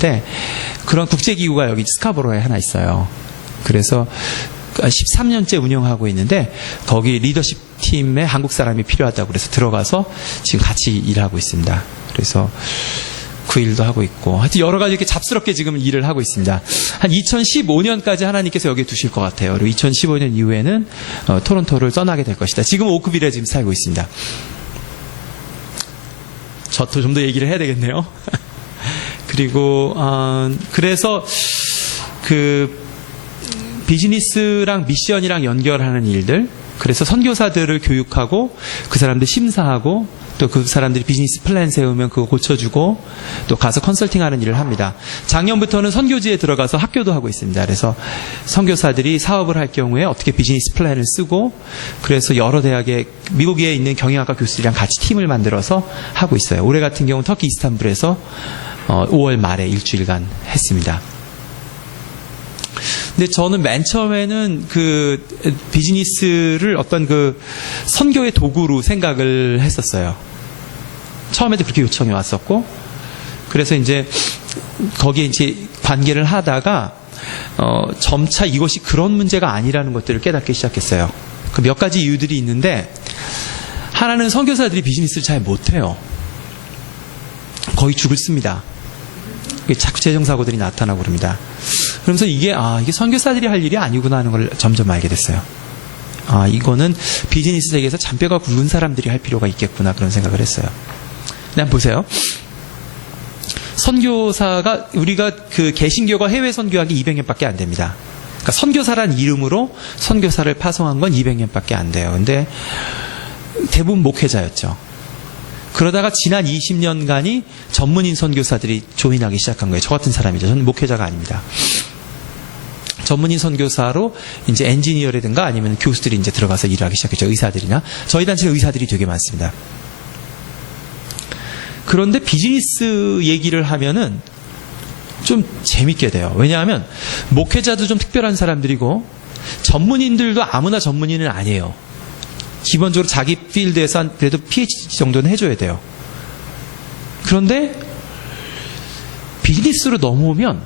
있는데 그런 국제기구가 여기 스카보로에 하나 있어요. 그래서 13년째 운영하고 있는데 거기 리더십 팀에 한국 사람이 필요하다고 그래서 들어가서 지금 같이 일하고 있습니다. 그래서 그 일도 하고 있고 하여튼 여러 가지 이렇게 잡스럽게 지금 일을 하고 있습니다. 한 2015년까지 하나님께서 여기에 두실 것 같아요. 그리고 2015년 이후에는 토론토를 떠나게 될 것이다. 지금 오크빌에 지금 살고 있습니다. 저도 좀 더 얘기를 해야 되겠네요. 그리고 그래서 그 비즈니스랑 미션이랑 연결하는 일들, 그래서 선교사들을 교육하고 그 사람들 심사하고 또 그 사람들이 비즈니스 플랜 세우면 그거 고쳐주고 또 가서 컨설팅하는 일을 합니다. 작년부터는 선교지에 들어가서 학교도 하고 있습니다. 그래서 선교사들이 사업을 할 경우에 어떻게 비즈니스 플랜을 쓰고 그래서 여러 대학에 미국에 있는 경영학과 교수들이랑 같이 팀을 만들어서 하고 있어요. 올해 같은 경우는 터키 이스탄불에서 5월 말에 일주일간 했습니다. 근데 저는 맨 처음에는 그 비즈니스를 어떤 그 선교의 도구로 생각을 했었어요. 처음에도 그렇게 요청이 왔었고, 그래서 이제 거기에 이제 관계를 하다가 점차 이것이 그런 문제가 아니라는 것들을 깨닫기 시작했어요. 그 몇 가지 이유들이 있는데, 하나는 선교사들이 비즈니스를 잘 못해요. 거의 죽을 씁니다. 자꾸 재정사고들이 나타나고 그럽니다. 그러면서 이게 선교사들이 할 일이 아니구나 하는 걸 점점 알게 됐어요. 이거는 비즈니스 세계에서 잔뼈가 굵은 사람들이 할 필요가 있겠구나 그런 생각을 했어요. 그냥 보세요. 선교사가 우리가 그 개신교가 해외 선교하기 200년밖에 안 됩니다. 그러니까 선교사란 이름으로 선교사를 파송한 건 200년밖에 안 돼요. 근데 대부분 목회자였죠. 그러다가 지난 20년간이 전문인 선교사들이 조인하기 시작한 거예요. 저 같은 사람이죠. 저는 목회자가 아닙니다. 전문인 선교사로 이제 엔지니어라든가 아니면 교수들이 이제 들어가서 일을 하기 시작했죠. 의사들이나. 저희 단체는 의사들이 되게 많습니다. 그런데 비즈니스 얘기를 하면은 좀 재밌게 돼요. 왜냐하면 목회자도 좀 특별한 사람들이고 전문인들도 아무나 전문인은 아니에요. 기본적으로 자기 필드에서 그래도 PhD 정도는 해줘야 돼요. 그런데 비즈니스로 넘어오면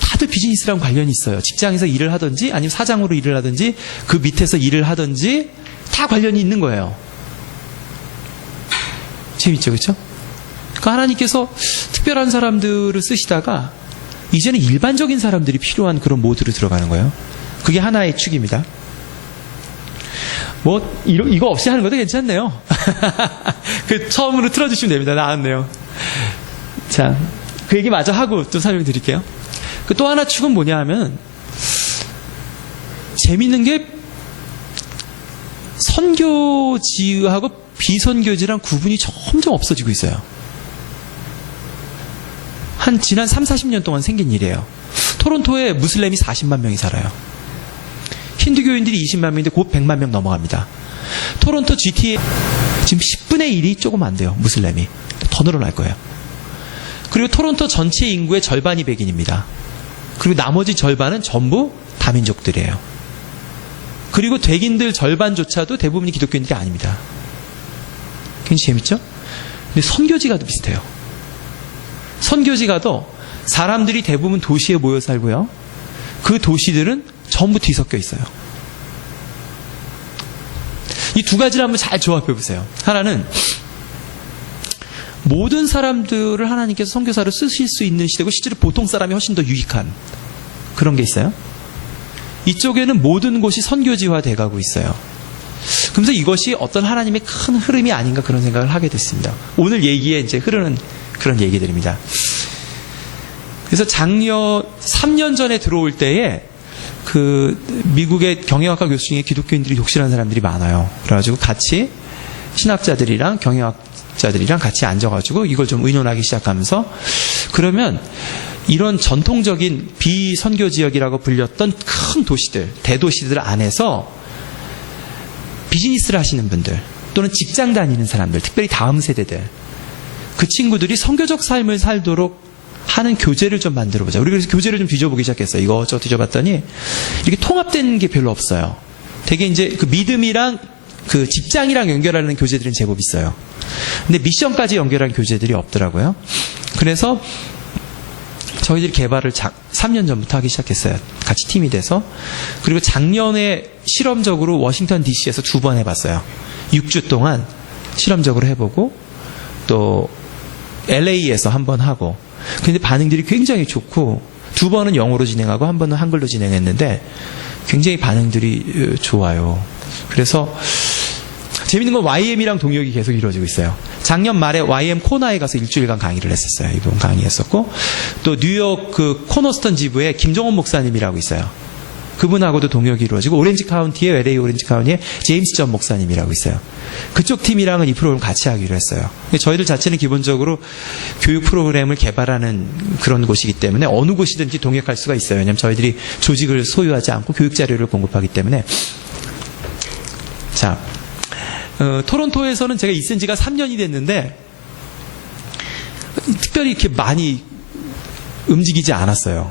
다들 비즈니스랑 관련이 있어요. 직장에서 일을 하든지 아니면 사장으로 일을 하든지 그 밑에서 일을 하든지 다 관련이 있는 거예요. 재밌죠, 그렇죠? 그러니까 하나님께서 특별한 사람들을 쓰시다가 이제는 일반적인 사람들이 필요한 그런 모드로 들어가는 거예요. 그게 하나의 축입니다. 이거 없이 하는 것도 괜찮네요. 그 처음으로 틀어주시면 됩니다. 나왔네요. 자, 그 얘기 마저 하고 또 설명드릴게요. 그 또 하나 축은 뭐냐 하면, 재밌는 게, 선교지하고 비선교지랑 구분이 점점 없어지고 있어요. 지난 3, 40년 동안 생긴 일이에요. 토론토에 무슬림이 40만 명이 살아요. 힌두교인들이 20만 명인데 곧 100만 명 넘어갑니다. 토론토 GTA 지금 10분의 1이 조금 안 돼요. 무슬림이. 더 늘어날 거예요. 그리고 토론토 전체 인구의 절반이 백인입니다. 그리고 나머지 절반은 전부 다민족들이에요. 그리고 백인들 절반조차도 대부분이 기독교인들이 아닙니다. 굉장히 재밌죠? 근데 선교지가도 비슷해요. 선교지가도 사람들이 대부분 도시에 모여 살고요. 그 도시들은 전부 뒤섞여 있어요. 이 두 가지를 한번 잘 조합해 보세요. 하나는 모든 사람들을 하나님께서 선교사로 쓰실 수 있는 시대고 실제로 보통 사람이 훨씬 더 유익한 그런 게 있어요. 이쪽에는 모든 곳이 선교지화 돼가고 있어요. 그러면서 이것이 어떤 하나님의 큰 흐름이 아닌가 그런 생각을 하게 됐습니다. 오늘 얘기에 이제 흐르는 그런 얘기들입니다. 그래서 작년 3년 전에 들어올 때에 그 미국의 경영학과 교수 중에 기독교인들이 독실한 사람들이 많아요. 그래가지고 같이 신학자들이랑 경영학자들이랑 같이 앉아가지고 이걸 좀 의논하기 시작하면서 그러면 이런 전통적인 비선교 지역이라고 불렸던 큰 도시들, 대도시들 안에서 비즈니스를 하시는 분들 또는 직장 다니는 사람들, 특별히 다음 세대들 그 친구들이 선교적 삶을 살도록 하는 교재를 좀 만들어보자. 우리 그래서 교재를 좀 뒤져보기 시작했어요. 이거 뒤져봤더니 이렇게 통합된 게 별로 없어요. 되게 이제 그 믿음이랑 그 직장이랑 연결하는 교재들은 제법 있어요. 근데 미션까지 연결한 교재들이 없더라고요. 그래서 저희들이 개발을 3년 전부터 하기 시작했어요. 같이 팀이 돼서. 그리고 작년에 실험적으로 워싱턴 DC에서 2번 해봤어요. 6주 동안 실험적으로 해보고 또 LA에서 한 번 하고. 근데 반응들이 굉장히 좋고 2번은 영어로 진행하고 한 번은 한글로 진행했는데 굉장히 반응들이 좋아요. 그래서 재밌는 건 YM이랑 동역이 계속 이루어지고 있어요. 작년 말에 YM 코나에 가서 일주일간 강의를 했었어요. 이분 강의했었고 또 뉴욕 그 코너스턴 지부에 김종원 목사님이라고 있어요. 그분하고도 동역이 이루어지고 오렌지 카운티에 LA 오렌지 카운티에 제임스 전 목사님이라고 있어요. 그쪽 팀이랑은 이 프로그램을 같이 하기로 했어요. 저희들 자체는 기본적으로 교육 프로그램을 개발하는 그런 곳이기 때문에 어느 곳이든지 동역할 수가 있어요. 왜냐하면 저희들이 조직을 소유하지 않고 교육 자료를 공급하기 때문에. 자, 토론토에서는 제가 있은 지가 3년이 됐는데 특별히 이렇게 많이 움직이지 않았어요.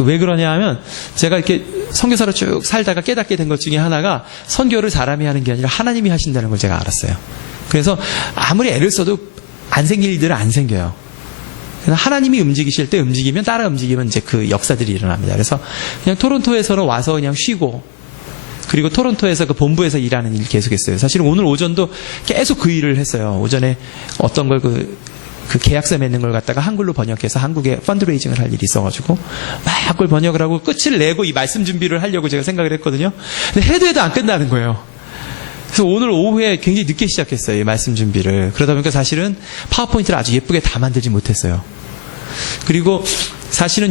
왜 그러냐 하면 제가 이렇게 선교사로 쭉 살다가 깨닫게 된 것 중에 하나가 선교를 사람이 하는 게 아니라 하나님이 하신다는 걸 제가 알았어요. 그래서 아무리 애를 써도 안 생길 일들은 안 생겨요. 하나님이 움직이실 때 움직이면 따라 움직이면 이제 그 역사들이 일어납니다. 그래서 그냥 토론토에서는 와서 그냥 쉬고 그리고 토론토에서 그 본부에서 일하는 일 계속했어요. 사실은 오늘 오전도 계속 그 일을 했어요. 오전에 어떤 걸 그 계약서 맺는 걸 갖다가 한글로 번역해서 한국에 펀드레이징을 할 일이 있어가지고 막 그걸 번역을 하고 끝을 내고 이 말씀 준비를 하려고 제가 생각을 했거든요. 근데 해도 안 끝나는 거예요. 그래서 오늘 오후에 굉장히 늦게 시작했어요. 이 말씀 준비를. 그러다 보니까 사실은 파워포인트를 아주 예쁘게 다 만들지 못했어요. 그리고 사실은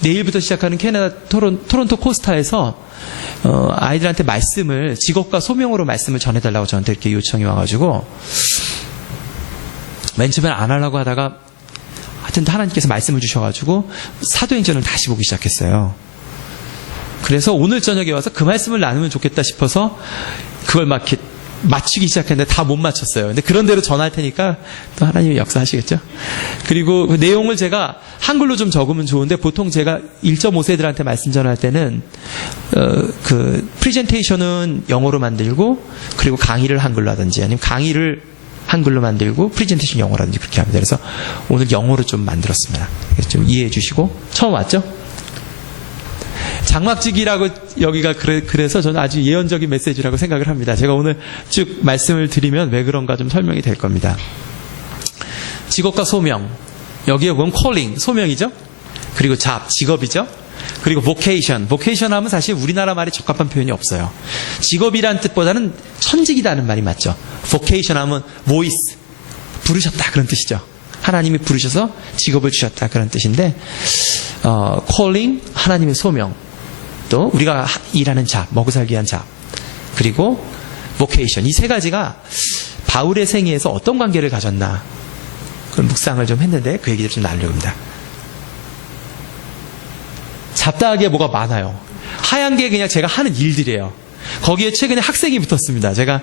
내일부터 시작하는 캐나다 토론토 코스타에서 아이들한테 말씀을 직업과 소명으로 말씀을 전해달라고 저한테 이렇게 요청이 와가지고 맨 처음에 안 하려고 하다가 하여튼 하나님께서 말씀을 주셔가지고 사도행전을 다시 보기 시작했어요. 그래서 오늘 저녁에 와서 그 말씀을 나누면 좋겠다 싶어서 그걸 막 이렇게 맞추기 시작했는데 다 못 맞췄어요. 근데 그런 대로 전할 테니까 또 하나님이 역사하시겠죠. 그리고 그 내용을 제가 한글로 좀 적으면 좋은데 보통 제가 1.5세들한테 말씀 전할 때는 그 프레젠테이션은 영어로 만들고 그리고 강의를 한글로 하든지 아니면 강의를 한글로 만들고 프레젠테이션 영어로 하든지 그렇게 합니다. 그래서 오늘 영어로 좀 만들었습니다. 그래서 좀 이해해 주시고 처음 왔죠? 장막지기라고 여기가 그래서 저는 아주 예언적인 메시지라고 생각을 합니다. 제가 오늘 쭉 말씀을 드리면 왜 그런가 좀 설명이 될 겁니다. 직업과 소명. 여기에 보면 calling, 소명이죠. 그리고 잡, 직업이죠. 그리고 vocation. vocation 하면 사실 우리나라 말에 적합한 표현이 없어요. 직업이란 뜻보다는 천직이라는 말이 맞죠. vocation 하면 voice, 부르셨다 그런 뜻이죠. 하나님이 부르셔서 직업을 주셨다 그런 뜻인데 calling, 하나님의 소명. 또 우리가 일하는 잡, 먹고 살기 위한 잡, 그리고 vocation. 이 세 가지가 바울의 생애에서 어떤 관계를 가졌나 그런 묵상을 좀 했는데 그 얘기를 좀 나누려고 합니다. 잡다하게 뭐가 많아요. 하얀 게 그냥 제가 하는 일들이에요. 거기에 최근에 학생이 붙었습니다. 제가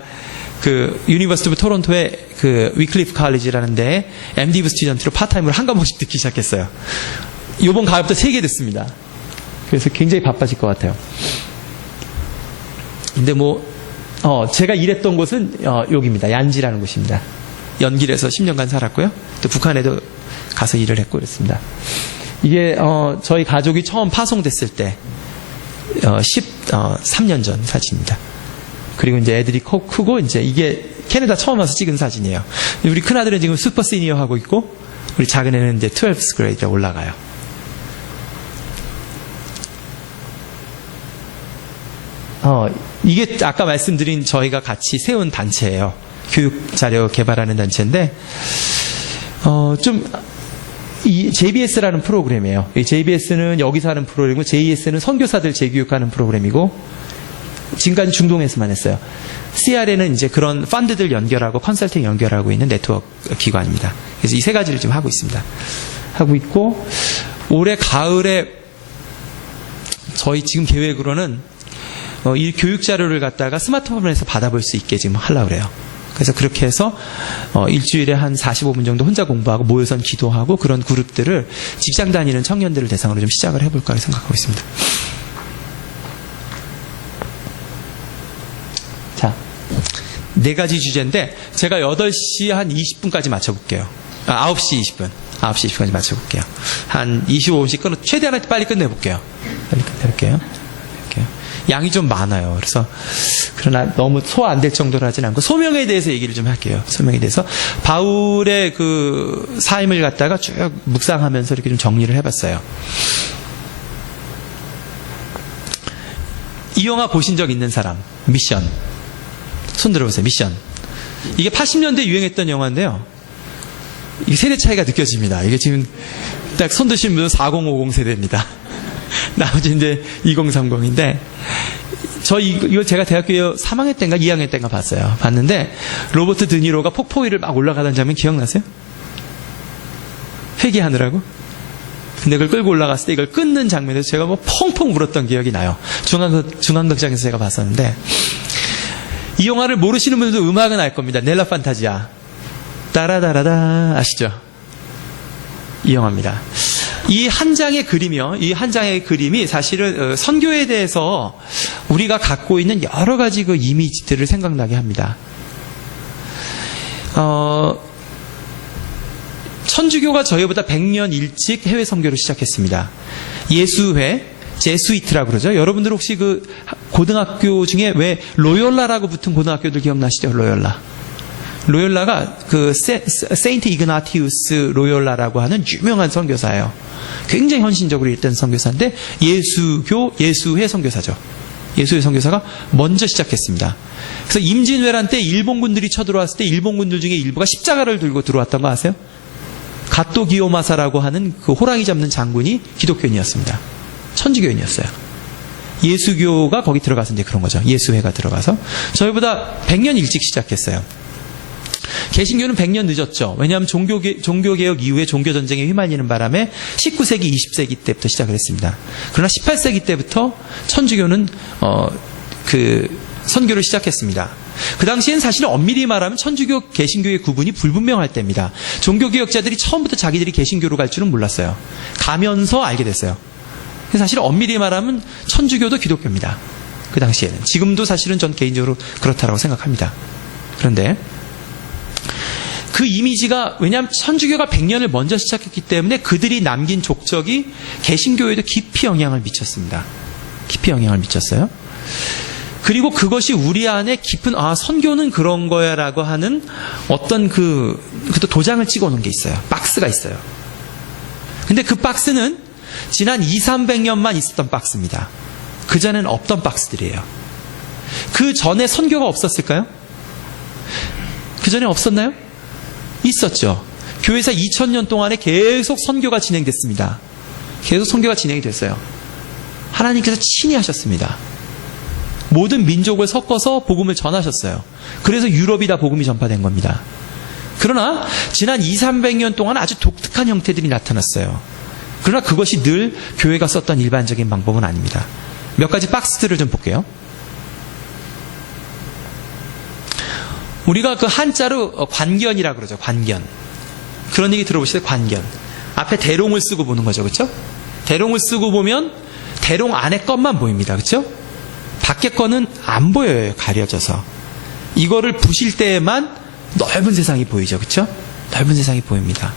그 유니버시티 오브 토론토의 그 위클리프 칼리지라는 데에 MDiv 스튜던트로 파타임으로 한 과목씩 듣기 시작했어요. 이번 가을부터 3개 듣습니다. 그래서 굉장히 바빠질 것 같아요. 근데 제가 일했던 곳은 여기입니다. 얀지라는 곳입니다. 연길에서 10년간 살았고요. 또 북한에도 가서 일을 했고 그랬습니다. 이게 저희 가족이 처음 파송됐을 때 13년 전 사진입니다. 그리고 이제 애들이 크고 이제 이게 캐나다 처음 와서 찍은 사진이에요. 우리 큰아들은 지금 슈퍼 시니어 하고 있고 우리 작은 애는 이제 12th grade에 올라가요. 이게 아까 말씀드린 저희가 같이 세운 단체예요. 교육 자료 개발하는 단체인데 이 JBS라는 프로그램이에요. 이 JBS는 여기서 하는 프로그램이고 JES는 선교사들 재교육하는 프로그램이고 지금까지 중동에서만 했어요. CRN은 이제 그런 펀드들 연결하고 컨설팅 연결하고 있는 네트워크 기관입니다. 그래서 이 세 가지를 지금 하고 있습니다. 하고 있고 올해 가을에 저희 지금 계획으로는 이 교육 자료를 갖다가 스마트폰에서 받아볼 수 있게 지금 하려고 그래요. 그래서 그렇게 해서 일주일에 한 45분 정도 혼자 공부하고 모여서 기도하고 그런 그룹들을 직장 다니는 청년들을 대상으로 좀 시작을 해볼까 생각하고 있습니다. 자, 4가지 주제인데 제가 8시 한 20분까지 맞춰볼게요. 9시 20분. 9시 20분까지 맞춰볼게요. 한 25분씩 최대한 빨리 끝내볼게요. 빨리 끝내볼게요. 양이 좀 많아요. 그러나 너무 소화 안 될 정도로 하진 않고, 소명에 대해서 얘기를 좀 할게요. 소명에 대해서. 바울의 그 삶을 갖다가 쭉 묵상하면서 이렇게 좀 정리를 해봤어요. 이 영화 보신 적 있는 사람? 미션. 손 들어보세요. 미션. 이게 80년대 유행했던 영화인데요. 이 세대 차이가 느껴집니다. 이게 지금 딱 손 드신 분은 4050 세대입니다. 나머지 이제 2030인데, 이거 제가 대학교 3학년 때인가 2학년 때인가 봤어요. 봤는데, 로버트 드니로가 폭포 위를 막 올라가던 장면 기억나세요? 회개하느라고? 근데 그걸 끌고 올라갔을 때 이걸 끊는 장면에서 제가 뭐 펑펑 울었던 기억이 나요. 중앙극장에서 제가 봤었는데, 이 영화를 모르시는 분들도 음악은 알 겁니다. 넬라 판타지아. 따라다라다 아시죠? 이 영화입니다. 이 한 장의 그림이요. 이 한 장의 그림이 사실은 선교에 대해서 우리가 갖고 있는 여러 가지 그 이미지들을 생각나게 합니다. 천주교가 저희보다 100년 일찍 해외 선교를 시작했습니다. 예수회, 제수이트라고 그러죠. 여러분들 혹시 그 고등학교 중에 왜 로열라라고 붙은 고등학교들 기억나시죠? 로열라가 그 세인트 이그나티우스 로열라라고 하는 유명한 선교사예요. 굉장히 헌신적으로 일했던 선교사인데, 예수회 선교사죠. 예수회 선교사가 먼저 시작했습니다. 그래서 임진왜란 때 일본군들이 쳐들어왔을 때 일본군들 중에 일부가 십자가를 들고 들어왔던 거 아세요? 가토 기요마사라고 하는 그 호랑이 잡는 장군이 기독교인이었습니다. 천주교인이었어요. 예수교가 거기 들어가서 이제 그런 거죠. 예수회가 들어가서. 저희보다 100년 일찍 시작했어요. 개신교는 100년 늦었죠. 왜냐하면 종교개혁 이후에 종교전쟁에 휘말리는 바람에 19세기, 20세기 때부터 시작을 했습니다. 그러나 18세기 때부터 천주교는 선교를 시작했습니다. 그 당시엔 사실은 엄밀히 말하면 천주교, 개신교의 구분이 불분명할 때입니다. 종교개혁자들이 처음부터 자기들이 개신교로 갈 줄은 몰랐어요. 가면서 알게 됐어요. 사실 엄밀히 말하면 천주교도 기독교입니다. 그 당시에는. 지금도 사실은 전 개인적으로 그렇다고 생각합니다. 그런데 그 이미지가, 왜냐하면 천주교가 100년을 먼저 시작했기 때문에 그들이 남긴 족적이 개신교에도 깊이 영향을 미쳤습니다. 깊이 영향을 미쳤어요. 그리고 그것이 우리 안에 깊은, 선교는 그런 거야 라고 하는 어떤 그것도 도장을 찍어 놓은 게 있어요. 박스가 있어요. 근데 그 박스는 지난 200~300년만 있었던 박스입니다. 그전에는 없던 박스들이에요. 그 전에 선교가 없었을까요? 그 전에 없었나요? 있었죠. 교회사 2000년 동안에 계속 선교가 진행됐습니다. 계속 선교가 진행이 됐어요. 하나님께서 친히 하셨습니다. 모든 민족을 섞어서 복음을 전하셨어요. 그래서 유럽이 다 복음이 전파된 겁니다. 그러나 지난 200~300년 동안 아주 독특한 형태들이 나타났어요. 그러나 그것이 늘 교회가 썼던 일반적인 방법은 아닙니다. 몇 가지 박스들을 좀 볼게요. 우리가 그 한자로 관견이라고 그러죠. 관견. 그런 얘기 들어보시죠. 관견. 앞에 대롱을 쓰고 보는 거죠. 그렇죠? 대롱을 쓰고 보면 대롱 안에 것만 보입니다. 그렇죠? 밖에 거는 안 보여요. 가려져서. 이거를 부실 때에만 넓은 세상이 보이죠. 그렇죠? 넓은 세상이 보입니다.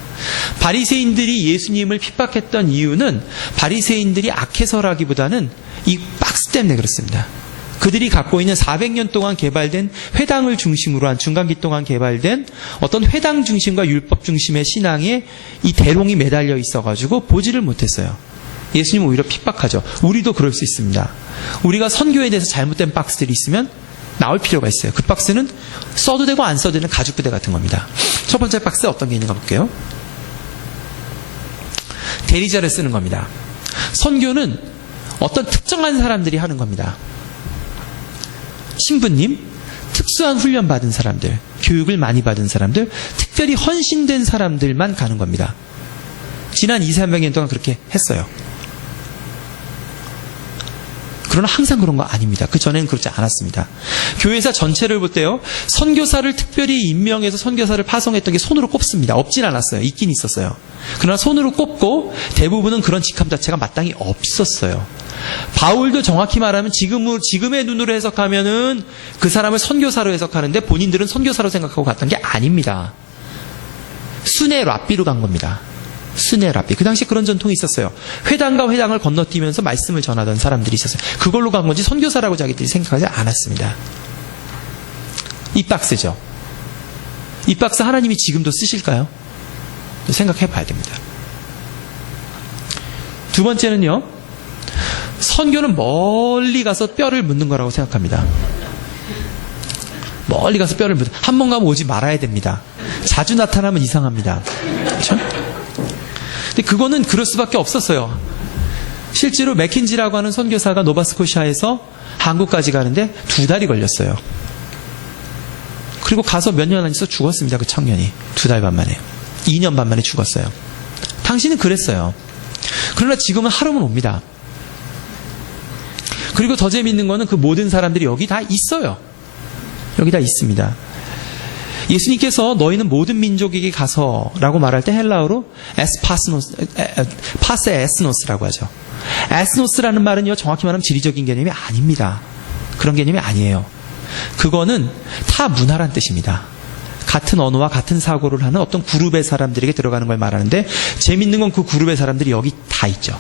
바리새인들이 예수님을 핍박했던 이유는 바리새인들이 악해서라기보다는 이 박스 때문에 그렇습니다. 그들이 갖고 있는 400년 동안 개발된 회당을 중심으로 한 중간기 동안 개발된 어떤 회당 중심과 율법 중심의 신앙에 이 대롱이 매달려 있어가지고 보지를 못했어요. 예수님은 오히려 핍박하죠. 우리도 그럴 수 있습니다. 우리가 선교에 대해서 잘못된 박스들이 있으면 나올 필요가 있어요. 그 박스는 써도 되고 안 써도 되는 가죽부대 같은 겁니다. 첫 번째 박스 어떤 게 있는가 볼게요. 대리자를 쓰는 겁니다. 선교는 어떤 특정한 사람들이 하는 겁니다. 신부님, 특수한 훈련 받은 사람들, 교육을 많이 받은 사람들, 특별히 헌신된 사람들만 가는 겁니다. 지난 200~300년 동안 그렇게 했어요. 그러나 항상 그런 거 아닙니다. 그 전에는 그렇지 않았습니다. 교회사 전체를 볼 때요, 선교사를 특별히 임명해서 선교사를 파송했던 게 손으로 꼽습니다. 없진 않았어요. 있긴 있었어요. 그러나 손으로 꼽고 대부분은 그런 직함 자체가 마땅히 없었어요. 바울도 정확히 말하면 지금의 눈으로 해석하면은 그 사람을 선교사로 해석하는데 본인들은 선교사로 생각하고 갔던 게 아닙니다. 순회 랍비로 간 겁니다. 스네라비. 그 당시에 그런 전통이 있었어요. 회당과 회당을 건너뛰면서 말씀을 전하던 사람들이 있었어요. 그걸로 간 건지 선교사라고 자기들이 생각하지 않았습니다. 이 박스죠. 이 박스 하나님이 지금도 쓰실까요? 생각해 봐야 됩니다. 두 번째는요, 선교는 멀리 가서 뼈를 묻는 거라고 생각합니다. 멀리 가서 뼈를 묻는, 한 번 가면 오지 말아야 됩니다. 자주 나타나면 이상합니다. 그렇죠? 근데 그거는 그럴 수밖에 없었어요. 실제로 맥킨지라고 하는 선교사가 노바스코시아에서 한국까지 가는데 2달이 걸렸어요. 그리고 가서 몇 년 안 있어 죽었습니다. 그 청년이 2달 반 만에, 2년 반 만에 죽었어요. 당신은 그랬어요. 그러나 지금은 하루면 옵니다. 그리고 더 재밌는 거는 그 모든 사람들이 여기 다 있어요. 여기 다 있습니다. 예수님께서 너희는 모든 민족에게 가서 라고 말할 때 헬라어로 파세 에스노스라고 하죠. 에스노스라는 말은요, 정확히 말하면 지리적인 개념이 아닙니다. 그런 개념이 아니에요. 그거는 타 문화란 뜻입니다. 같은 언어와 같은 사고를 하는 어떤 그룹의 사람들에게 들어가는 걸 말하는데, 재밌는 건 그 그룹의 사람들이 여기 다 있죠.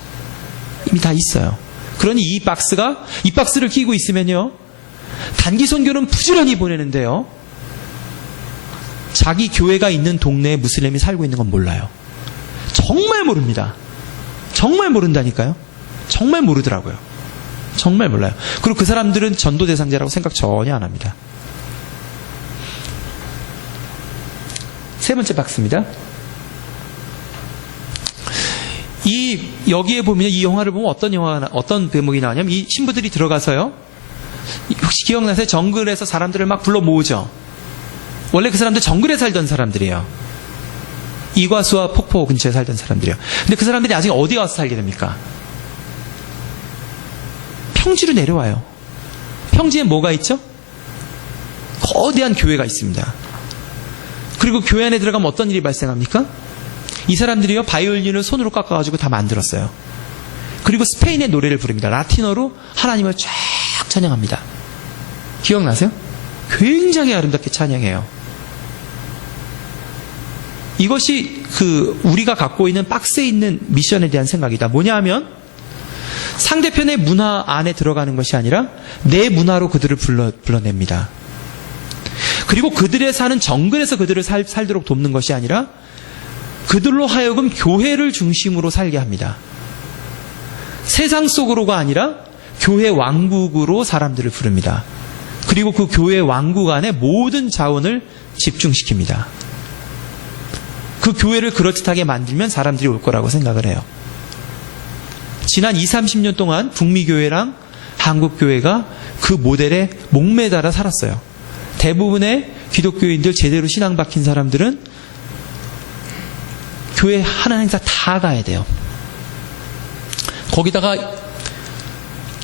이미 다 있어요. 그러니 이 박스를 끼고 있으면요, 단기 선교는 부지런히 보내는데요, 자기 교회가 있는 동네에 무슬림이 살고 있는 건 몰라요. 정말 모릅니다. 정말 모른다니까요. 정말 모르더라고요. 정말 몰라요. 그리고 그 사람들은 전도 대상자라고 생각 전혀 안 합니다. 세 번째 박스입니다. 여기에 보면, 이 영화를 보면 어떤 대목이 나오냐면, 이 신부들이 들어가서요, 혹시 기억나세요? 정글에서 사람들을 막 불러 모으죠. 원래 그 사람들 정글에 살던 사람들이에요. 이과수와 폭포 근처에 살던 사람들이에요. 근데 그 사람들이 나중에 어디 와서 살게 됩니까? 평지로 내려와요. 평지에 뭐가 있죠? 거대한 교회가 있습니다. 그리고 교회 안에 들어가면 어떤 일이 발생합니까? 이 사람들이요, 바이올린을 손으로 깎아가지고 다 만들었어요. 그리고 스페인의 노래를 부릅니다. 라틴어로 하나님을 쫙 찬양합니다. 기억나세요? 굉장히 아름답게 찬양해요. 이것이 우리가 갖고 있는 박스에 있는 미션에 대한 생각이다. 뭐냐 하면, 상대편의 문화 안에 들어가는 것이 아니라 내 문화로 그들을 불러냅니다. 그리고 그들의 사는 정글에서 그들을 살도록 돕는 것이 아니라 그들로 하여금 교회를 중심으로 살게 합니다. 세상 속으로가 아니라 교회 왕국으로 사람들을 부릅니다. 그리고 그 교회 왕국 안에 모든 자원을 집중시킵니다. 그 교회를 그럴듯하게 만들면 사람들이 올 거라고 생각을 해요. 지난 20, 30년 동안 북미교회랑 한국교회가 그 모델에 목매달아 살았어요. 대부분의 기독교인들, 제대로 신앙 박힌 사람들은 교회 하는 행사 다 가야 돼요. 거기다가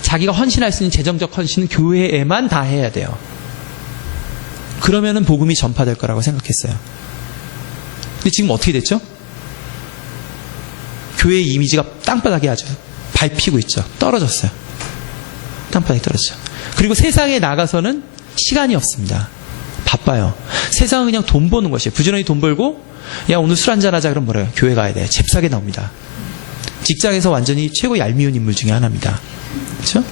자기가 헌신할 수 있는 재정적 헌신은 교회에만 다 해야 돼요. 그러면은 복음이 전파될 거라고 생각했어요. 근데 지금 어떻게 됐죠? 교회의 이미지가 땅바닥에 아주 밟히고 있죠. 떨어졌어요. 땅바닥에 떨어졌죠. 그리고 세상에 나가서는 시간이 없습니다. 바빠요. 세상은 그냥 돈 버는 것이에요. 부지런히 돈 벌고, 야, 오늘 술 한잔 하자 그럼 뭐래요? 교회 가야 돼. 잽싸게 나옵니다. 직장에서 완전히 최고 얄미운 인물 중에 하나입니다. 그렇죠?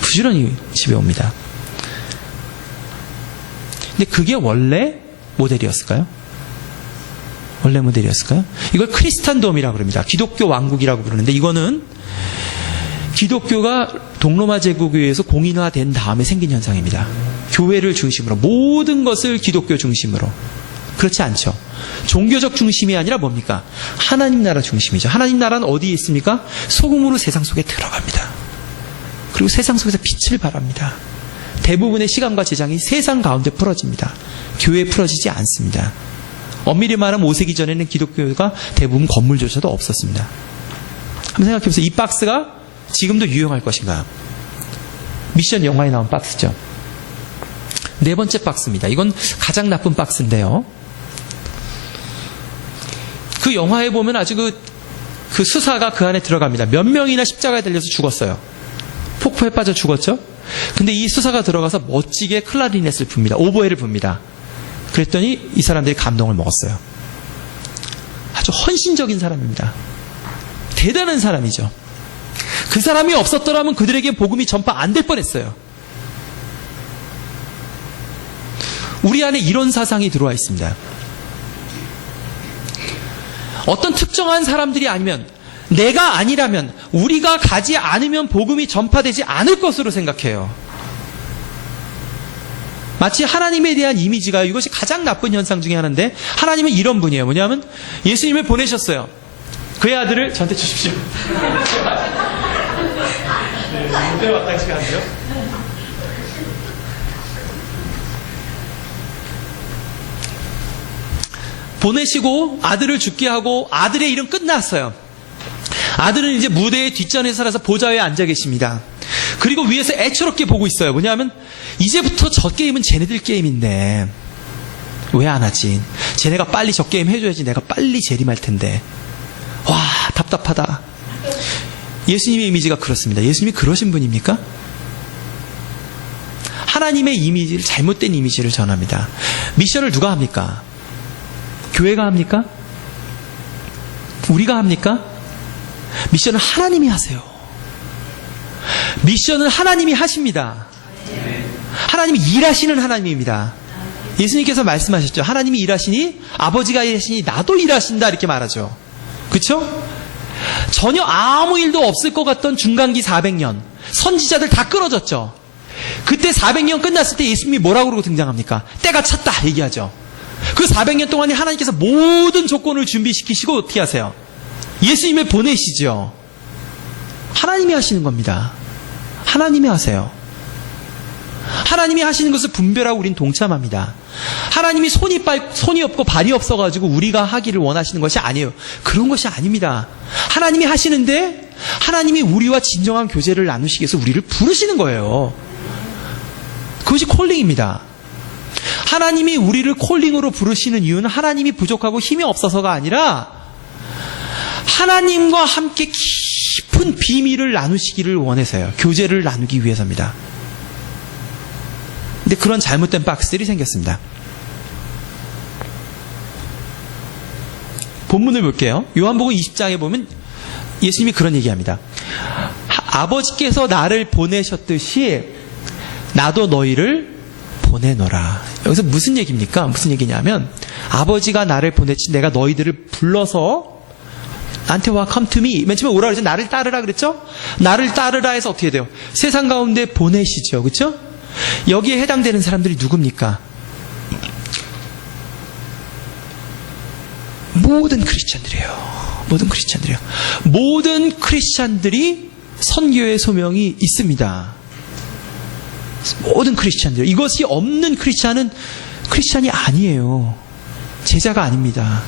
부지런히 집에 옵니다. 근데 그게 원래 모델이었을까요? 원래 모델이었을까요? 이걸 크리스탄돔이라고 그럽니다. 기독교 왕국이라고 부르는데, 이거는 기독교가 동로마 제국에 의해서 공인화된 다음에 생긴 현상입니다. 교회를 중심으로, 모든 것을 기독교 중심으로. 그렇지 않죠. 종교적 중심이 아니라 뭡니까? 하나님 나라 중심이죠. 하나님 나라는 어디에 있습니까? 소금으로 세상 속에 들어갑니다. 그리고 세상 속에서 빛을 발합니다. 대부분의 시간과 재장이 세상 가운데 풀어집니다. 교회에 풀어지지 않습니다. 엄밀히 말하면 5세기 전에는 기독교가 대부분 건물조차도 없었습니다. 한번 생각해보세요. 이 박스가 지금도 유용할 것인가? 미션 영화에 나온 박스죠. 네 번째 박스입니다. 이건 가장 나쁜 박스인데요. 그 영화에 보면 아주 그 수사가 그 안에 들어갑니다. 몇 명이나 십자가에 달려서 죽었어요. 폭포에 빠져 죽었죠. 근데 이 수사가 들어가서 멋지게 클라리넷을 붑니다. 오보에를 붑니다. 그랬더니 이 사람들이 감동을 먹었어요. 아주 헌신적인 사람입니다. 대단한 사람이죠. 그 사람이 없었더라면 그들에게 복음이 전파 안 될 뻔했어요. 우리 안에 이런 사상이 들어와 있습니다. 어떤 특정한 사람들이 아니면, 내가 아니라면, 우리가 가지 않으면 복음이 전파되지 않을 것으로 생각해요. 마치 하나님에 대한 이미지가, 이것이 가장 나쁜 현상 중에 하나인데, 하나님은 이런 분이에요. 뭐냐면 예수님을 보내셨어요. 그의 아들을 저한테 주십시오. 네, 마땅치가 않네요. 보내시고 아들을 죽게 하고 아들의 일은 끝났어요. 아들은 이제 무대의 뒷전에 살아서 보좌에 앉아 계십니다. 그리고 위에서 애처롭게 보고 있어요. 뭐냐면 이제부터 저 게임은 쟤네들 게임인데 왜 안 하지? 쟤네가 빨리 저 게임 해줘야지 내가 빨리 재림할 텐데. 와, 답답하다. 예수님의 이미지가 그렇습니다. 예수님이 그러신 분입니까? 하나님의 이미지를, 잘못된 이미지를 전합니다. 미션을 누가 합니까? 교회가 합니까? 우리가 합니까? 미션을 하나님이 하세요. 미션은 하나님이 하십니다. 하나님이 일하시는 하나님입니다. 예수님께서 말씀하셨죠. 하나님이 일하시니 아버지가 일하시니 나도 일하신다 이렇게 말하죠. 그렇죠? 전혀 아무 일도 없을 것 같던 중간기 400년 선지자들 다 끊어졌죠. 그때 400년 끝났을 때 예수님이 뭐라고 그러고 등장합니까? 때가 찼다 얘기하죠. 그 400년 동안에 하나님께서 모든 조건을 준비시키시고 어떻게 하세요? 예수님을 보내시죠. 하나님이 하시는 겁니다. 하나님이 하세요. 하나님이 하시는 것을 분별하고 우린 동참합니다. 하나님이 손이 없고 발이 없어가지고 우리가 하기를 원하시는 것이 아니에요. 그런 것이 아닙니다. 하나님이 하시는데 하나님이 우리와 진정한 교제를 나누시기 위해서 우리를 부르시는 거예요. 그것이 콜링입니다. 하나님이 우리를 콜링으로 부르시는 이유는 하나님이 부족하고 힘이 없어서가 아니라 하나님과 함께 깊은 비밀을 나누시기를 원해서요. 교제를 나누기 위해서입니다. 근데 그런 잘못된 박스들이 생겼습니다. 본문을 볼게요. 요한복음 20장에 보면 예수님이 그런 얘기합니다. 아버지께서 나를 보내셨듯이 나도 너희를 보내노라. 여기서 무슨 얘기입니까? 무슨 얘기냐면 아버지가 나를 보냈지 내가 너희들을 불러서 나한테 와, come to me. 맨 처음에 오라 그랬죠. 나를 따르라 그랬죠. 나를 따르라 해서 어떻게 돼요? 세상 가운데 보내시죠. 그렇죠? 여기에 해당되는 사람들이 누굽니까? 모든 크리스찬들이에요. 모든 크리스찬들이에요. 모든 크리스찬들이 선교의 소명이 있습니다. 모든 크리스찬들. 이것이 없는 크리스찬은 크리스찬이 아니에요. 제자가 아닙니다.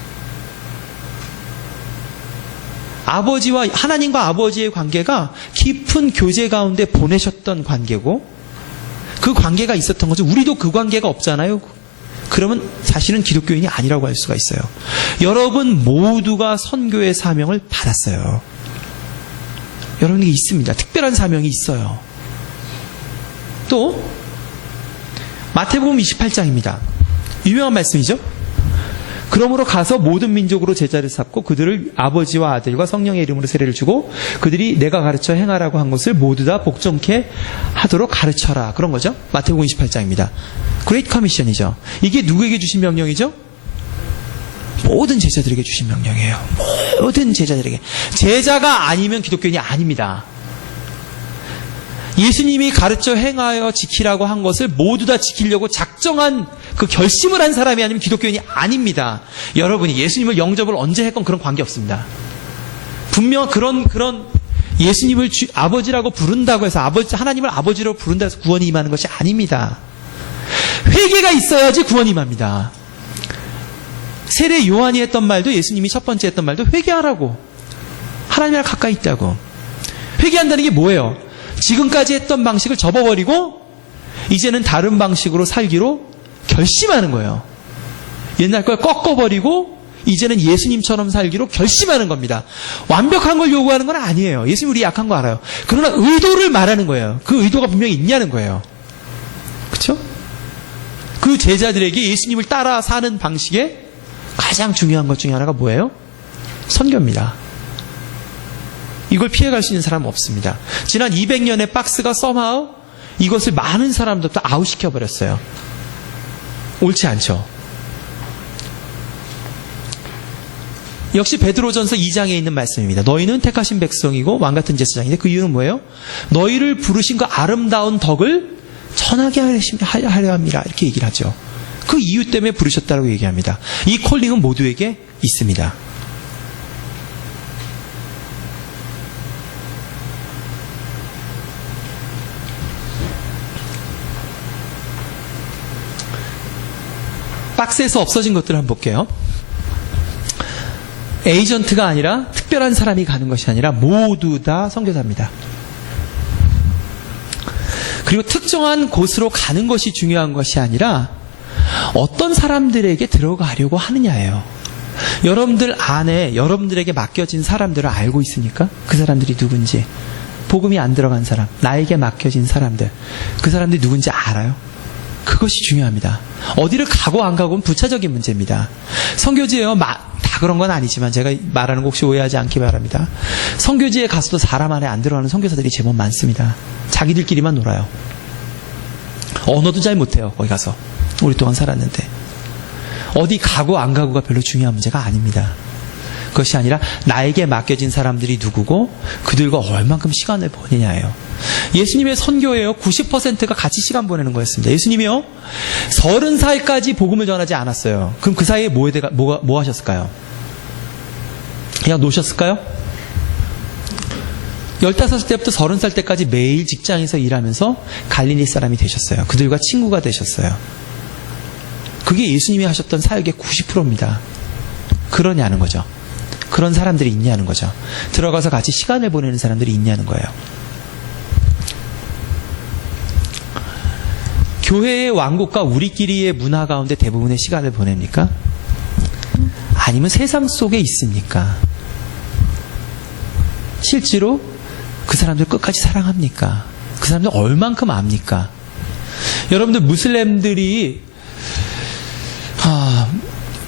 아버지와 하나님과 아버지의 관계가 깊은 교제 가운데 보내셨던 관계고 그 관계가 있었던 거죠. 우리도 그 관계가 없잖아요. 그러면 사실은 기독교인이 아니라고 할 수가 있어요. 여러분 모두가 선교의 사명을 받았어요. 여러분에게 있습니다. 특별한 사명이 있어요. 또 마태복음 28장입니다. 유명한 말씀이죠. 그러므로 가서 모든 민족으로 제자를 삼고 그들을 아버지와 아들과 성령의 이름으로 세례를 주고 그들이 내가 가르쳐 행하라고 한 것을 모두 다 복종케 하도록 가르쳐라. 그런 거죠. 마태복음 28장입니다. 그레이트 커미션이죠. 이게 누구에게 주신 명령이죠? 모든 제자들에게 주신 명령이에요. 모든 제자들에게. 제자가 아니면 기독교인이 아닙니다. 예수님이 가르쳐 행하여 지키라고 한 것을 모두 다 지키려고 작정한 그 결심을 한 사람이 아니면 기독교인이 아닙니다. 여러분이 예수님을 영접을 언제 했건 그런 관계 없습니다. 분명 그런 예수님을 아버지라고 부른다고 해서 하나님을 아버지로 부른다고 해서 구원이 임하는 것이 아닙니다. 회개가 있어야지 구원이 임합니다. 세례 요한이 했던 말도 예수님이 첫 번째 했던 말도 회개하라고. 하나님이랑 가까이 있다고. 회개한다는 게 뭐예요? 지금까지 했던 방식을 접어버리고 이제는 다른 방식으로 살기로 결심하는 거예요. 옛날 걸 꺾어버리고 이제는 예수님처럼 살기로 결심하는 겁니다. 완벽한 걸 요구하는 건 아니에요. 예수님 우리 약한 거 알아요. 그러나 의도를 말하는 거예요. 그 의도가 분명히 있냐는 거예요. 그렇죠? 그 제자들에게 예수님을 따라 사는 방식에 가장 중요한 것 중에 하나가 뭐예요? 선교입니다. 이걸 피해갈 수 있는 사람은 없습니다. 지난 200년의 박스가 somehow 이것을 많은 사람들부터 아웃시켜버렸어요. 옳지 않죠. 역시 베드로전서 2장에 있는 말씀입니다. 너희는 택하신 백성이고 왕같은 제사장인데 그 이유는 뭐예요? 너희를 부르신 그 아름다운 덕을 전하게 하려 합니다. 이렇게 얘기를 하죠. 그 이유 때문에 부르셨다고 얘기합니다. 이 콜링은 모두에게 있습니다. 박스에서 없어진 것들을 한번 볼게요. 에이전트가 아니라 특별한 사람이 가는 것이 아니라 모두 다 선교사입니다. 그리고 특정한 곳으로 가는 것이 중요한 것이 아니라 어떤 사람들에게 들어가려고 하느냐예요. 여러분들 안에 여러분들에게 맡겨진 사람들을 알고 있습니까? 그 사람들이 누군지. 복음이 안 들어간 사람, 나에게 맡겨진 사람들, 그 사람들이 누군지 알아요? 그것이 중요합니다. 어디를 가고 안 가고는 부차적인 문제입니다. 선교지에요. 다 그런 건 아니지만 제가 말하는 거 혹시 오해하지 않기 바랍니다. 선교지에 가서도 사람 안에 안 들어가는 선교사들이 제법 많습니다. 자기들끼리만 놀아요. 언어도 잘 못해요. 거기 가서 오랫동안 살았는데. 어디 가고 안 가고가 별로 중요한 문제가 아닙니다. 그것이 아니라 나에게 맡겨진 사람들이 누구고 그들과 얼만큼 시간을 보내냐예요. 예수님의 선교예요. 90%가 같이 시간 보내는 거였습니다. 예수님이요. 30살까지 복음을 전하지 않았어요. 그럼 그 사이에 뭐 하셨을까요? 그냥 노셨을까요? 15살때부터 30살 때까지 매일 직장에서 일하면서 갈릴리 사람이 되셨어요. 그들과 친구가 되셨어요. 그게 예수님이 하셨던 사역의 90%입니다. 그러냐는 거죠. 그런 사람들이 있냐는 거죠. 들어가서 같이 시간을 보내는 사람들이 있냐는 거예요. 교회의 왕국과 우리끼리의 문화 가운데 대부분의 시간을 보냅니까? 아니면 세상 속에 있습니까? 실제로 그 사람들 끝까지 사랑합니까? 그 사람들 얼만큼 압니까? 여러분들 무슬림들이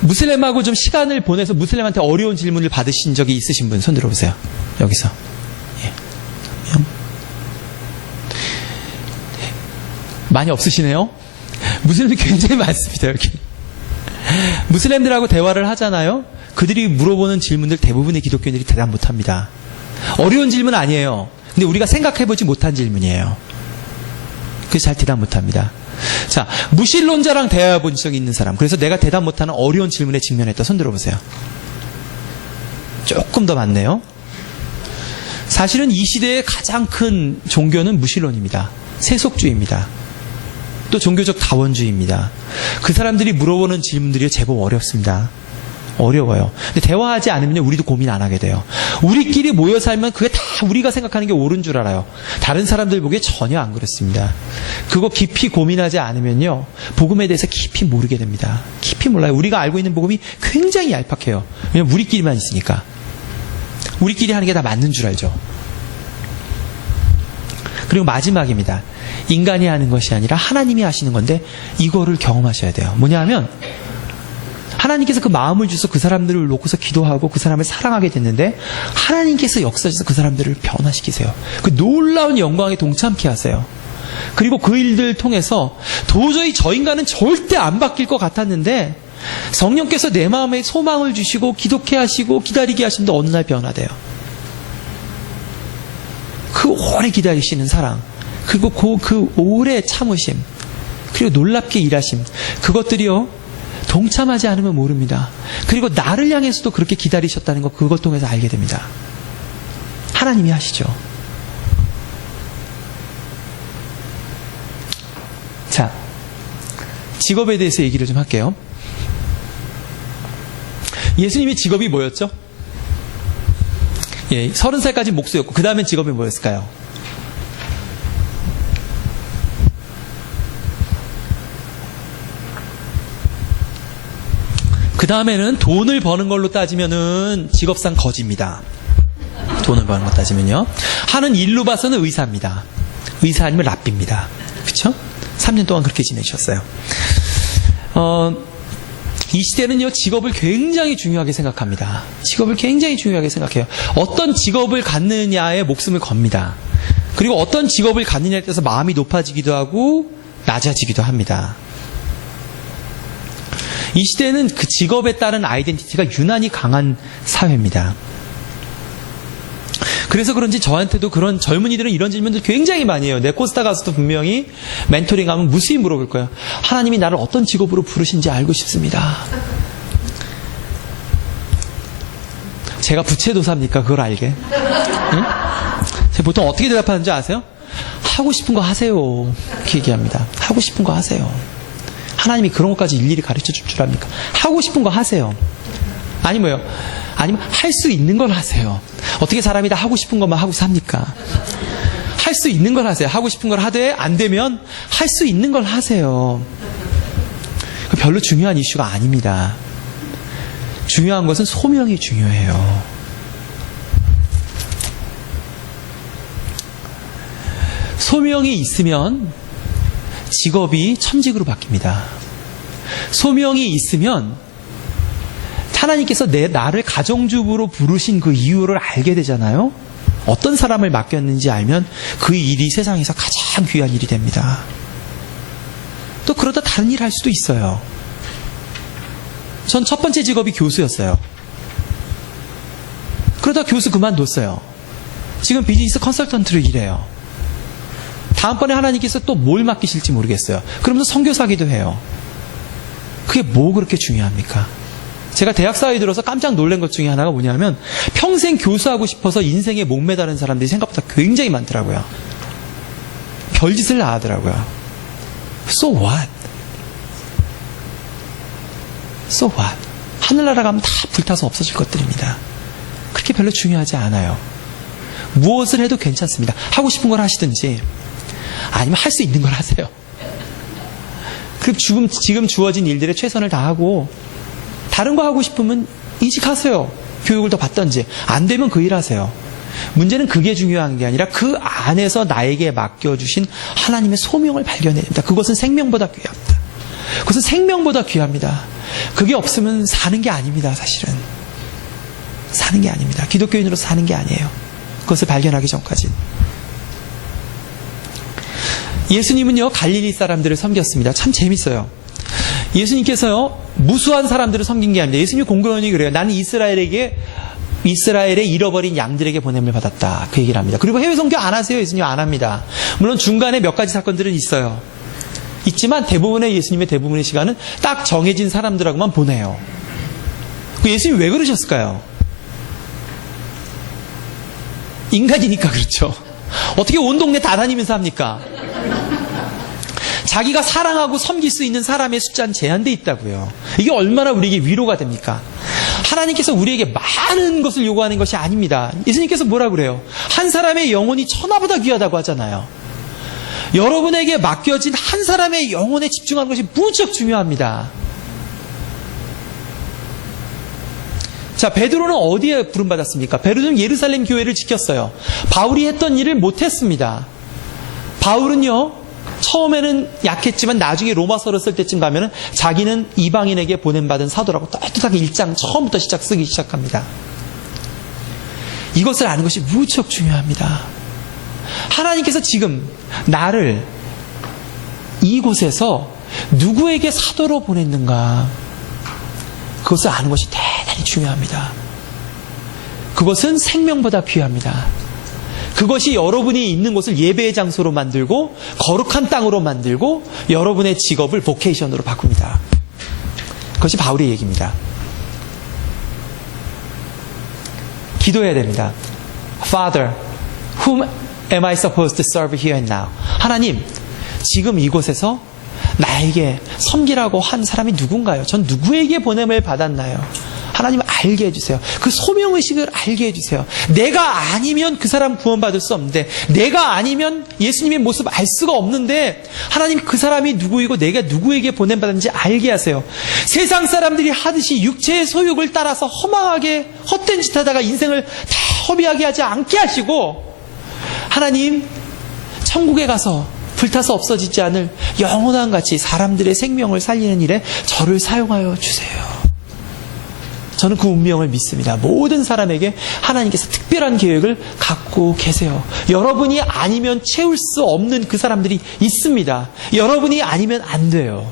무슬림하고 좀 시간을 보내서 무슬림한테 어려운 질문을 받으신 적이 있으신 분 손 들어보세요. 여기서. 예. 많이 없으시네요. 무슬림이 굉장히 많습니다. 여기. 무슬림들하고 대화를 하잖아요. 그들이 물어보는 질문들 대부분의 기독교인들이 대답 못합니다. 어려운 질문 아니에요. 근데 우리가 생각해보지 못한 질문이에요. 그래서 잘 대답 못합니다. 자, 무신론자랑 대화해 본 적이 있는 사람. 그래서 내가 대답 못하는 어려운 질문에 직면했다. 손 들어보세요. 조금 더 많네요. 사실은 이 시대의 가장 큰 종교는 무신론입니다. 세속주의입니다. 또 종교적 다원주의입니다. 그 사람들이 물어보는 질문들이 제법 어렵습니다. 어려워요. 근데 대화하지 않으면 우리도 고민 안 하게 돼요. 우리끼리 모여 살면 그게 다 우리가 생각하는 게 옳은 줄 알아요. 다른 사람들 보기에 전혀 안 그렇습니다. 그거 깊이 고민하지 않으면요, 복음에 대해서 깊이 모르게 됩니다. 깊이 몰라요. 우리가 알고 있는 복음이 굉장히 얄팍해요. 왜냐면 우리끼리만 있으니까. 우리끼리 하는 게 다 맞는 줄 알죠. 그리고 마지막입니다. 인간이 하는 것이 아니라 하나님이 하시는 건데 이거를 경험하셔야 돼요. 뭐냐 하면 하나님께서 그 마음을 주셔서 그 사람들을 놓고서 기도하고 그 사람을 사랑하게 됐는데 하나님께서 역사하셔서 그 사람들을 변화시키세요. 그 놀라운 영광에 동참케 하세요. 그리고 그 일들을 통해서 도저히 저 인간은 절대 안 바뀔 것 같았는데 성령께서 내 마음에 소망을 주시고 기독해 하시고 기다리게 하시는데 어느 날 변화돼요. 그 오래 기다리시는 사랑, 그리고 그 오래 참으심, 그리고 놀랍게 일하심, 그것들이요 동참하지 않으면 모릅니다. 그리고 나를 향해서도 그렇게 기다리셨다는 거, 그것 통해서 알게 됩니다. 하나님이 하시죠. 자, 직업에 대해서 얘기를 좀 할게요. 예수님의 직업이 뭐였죠? 예, 30살까지 목수였고 그 다음엔 직업이 뭐였을까요? 그 다음에는 돈을 버는 걸로 따지면은 직업상 거지입니다. 돈을 버는 거 따지면요. 하는 일로 봐서는 의사입니다. 의사 아니면 랍비입니다. 그렇죠? 3년 동안 그렇게 지내셨어요. 이 시대는요, 직업을 굉장히 중요하게 생각합니다. 직업을 굉장히 중요하게 생각해요. 어떤 직업을 갖느냐에 목숨을 겁니다. 그리고 어떤 직업을 갖느냐에 따라서 마음이 높아지기도 하고 낮아지기도 합니다. 이 시대는 그 직업에 따른 아이덴티티가 유난히 강한 사회입니다. 그래서 그런지 저한테도 그런 젊은이들은 이런 질문들 굉장히 많이 해요. 네코스타 가서도 분명히 멘토링하면 무수히 물어볼 거예요. 하나님이 나를 어떤 직업으로 부르신지 알고 싶습니다. 제가 부채도사입니까? 그걸 알게. 응? 제가 보통 어떻게 대답하는지 아세요? 하고 싶은 거 하세요. 이렇게 얘기합니다. 하고 싶은 거 하세요. 하나님이 그런 것까지 일일이 가르쳐 줄 줄 압니까? 하고 싶은 거 하세요. 아니 뭐요? 아니면 할 수 있는 걸 하세요. 어떻게 사람이 다 하고 싶은 것만 하고 삽니까? 할 수 있는 걸 하세요. 하고 싶은 걸 하되 안 되면 할 수 있는 걸 하세요. 별로 중요한 이슈가 아닙니다. 중요한 것은 소명이 중요해요. 소명이 있으면 직업이 천직으로 바뀝니다. 소명이 있으면 하나님께서 나를 가정주부로 부르신 그 이유를 알게 되잖아요. 어떤 사람을 맡겼는지 알면 그 일이 세상에서 가장 귀한 일이 됩니다. 또 그러다 다른 일 할 수도 있어요. 전 첫 번째 직업이 교수였어요. 그러다 교수 그만뒀어요. 지금 비즈니스 컨설턴트로 일해요. 다음번에 하나님께서 또 뭘 맡기실지 모르겠어요. 그러면서 선교사기도 해요. 그게 뭐 그렇게 중요합니까? 제가 대학사회에 들어서 깜짝 놀란 것 중에 하나가 뭐냐면 평생 교수하고 싶어서 인생에 목매다는 사람들이 생각보다 굉장히 많더라고요. 별짓을 다 하더라고요. So what? So what? 하늘나라 가면 다 불타서 없어질 것들입니다. 그렇게 별로 중요하지 않아요. 무엇을 해도 괜찮습니다. 하고 싶은 걸 하시든지 아니면 할 수 있는 걸 하세요. 그럼 지금 주어진 일들에 최선을 다하고 다른 거 하고 싶으면 이직하세요. 교육을 더 받든지. 안 되면 그 일 하세요. 문제는 그게 중요한 게 아니라 그 안에서 나에게 맡겨주신 하나님의 소명을 발견해야 됩니다. 그것은 생명보다 귀합니다. 그것은 생명보다 귀합니다. 그게 없으면 사는 게 아닙니다. 사실은. 사는 게 아닙니다. 기독교인으로서 사는 게 아니에요. 그것을 발견하기 전까지. 예수님은요, 갈릴리 사람들을 섬겼습니다. 참 재밌어요. 예수님께서요, 무수한 사람들을 섬긴 게 아닙니다. 예수님이 공공연히 그래요. 나는 이스라엘의 잃어버린 양들에게 보냄을 받았다. 그 얘기를 합니다. 그리고 해외 선교 안 하세요. 예수님 안 합니다. 물론 중간에 몇 가지 사건들은 있어요. 있지만 예수님의 대부분의 시간은 딱 정해진 사람들하고만 보내요. 예수님이 왜 그러셨을까요? 인간이니까 그렇죠. 어떻게 온 동네 다 다니면서 합니까? 자기가 사랑하고 섬길 수 있는 사람의 숫자는 제한되어 있다고요. 이게 얼마나 우리에게 위로가 됩니까? 하나님께서 우리에게 많은 것을 요구하는 것이 아닙니다. 예수님께서 뭐라 그래요? 한 사람의 영혼이 천하보다 귀하다고 하잖아요. 여러분에게 맡겨진 한 사람의 영혼에 집중하는 것이 무척 중요합니다. 자, 베드로는 어디에 부름받았습니까? 베드로는 예루살렘 교회를 지켰어요. 바울이 했던 일을 못했습니다. 바울은요, 처음에는 약했지만 나중에 로마서를 쓸 때쯤 가면은 자기는 이방인에게 보냄받은 사도라고 떳떳하게 1장 처음부터 쓰기 시작합니다. 이것을 아는 것이 무척 중요합니다. 하나님께서 지금 나를 이곳에서 누구에게 사도로 보냈는가, 그것을 아는 것이 대단히 중요합니다. 그것은 생명보다 귀합니다. 그것이 여러분이 있는 곳을 예배의 장소로 만들고 거룩한 땅으로 만들고 여러분의 직업을 보케이션으로 바꿉니다. 그것이 바울의 얘기입니다. 기도해야 됩니다. Father, whom am I supposed to serve here and now? 하나님, 지금 이곳에서 나에게 섬기라고 한 사람이 누군가요? 전 누구에게 보냄을 받았나요? 하나님 알게 해주세요. 그 소명의식을 알게 해주세요. 내가 아니면 그 사람 구원받을 수 없는데, 내가 아니면 예수님의 모습 알 수가 없는데, 하나님 그 사람이 누구이고 내가 누구에게 보냄받았는지 알게 하세요. 세상 사람들이 하듯이 육체의 소욕을 따라서 허망하게 헛된 짓 하다가 인생을 다 허비하게 하지 않게 하시고, 하나님 천국에 가서 불타서 없어지지 않을 영원한 가치, 사람들의 생명을 살리는 일에 저를 사용하여 주세요. 저는 그 운명을 믿습니다. 모든 사람에게 하나님께서 특별한 계획을 갖고 계세요. 여러분이 아니면 채울 수 없는 그 사람들이 있습니다. 여러분이 아니면 안 돼요.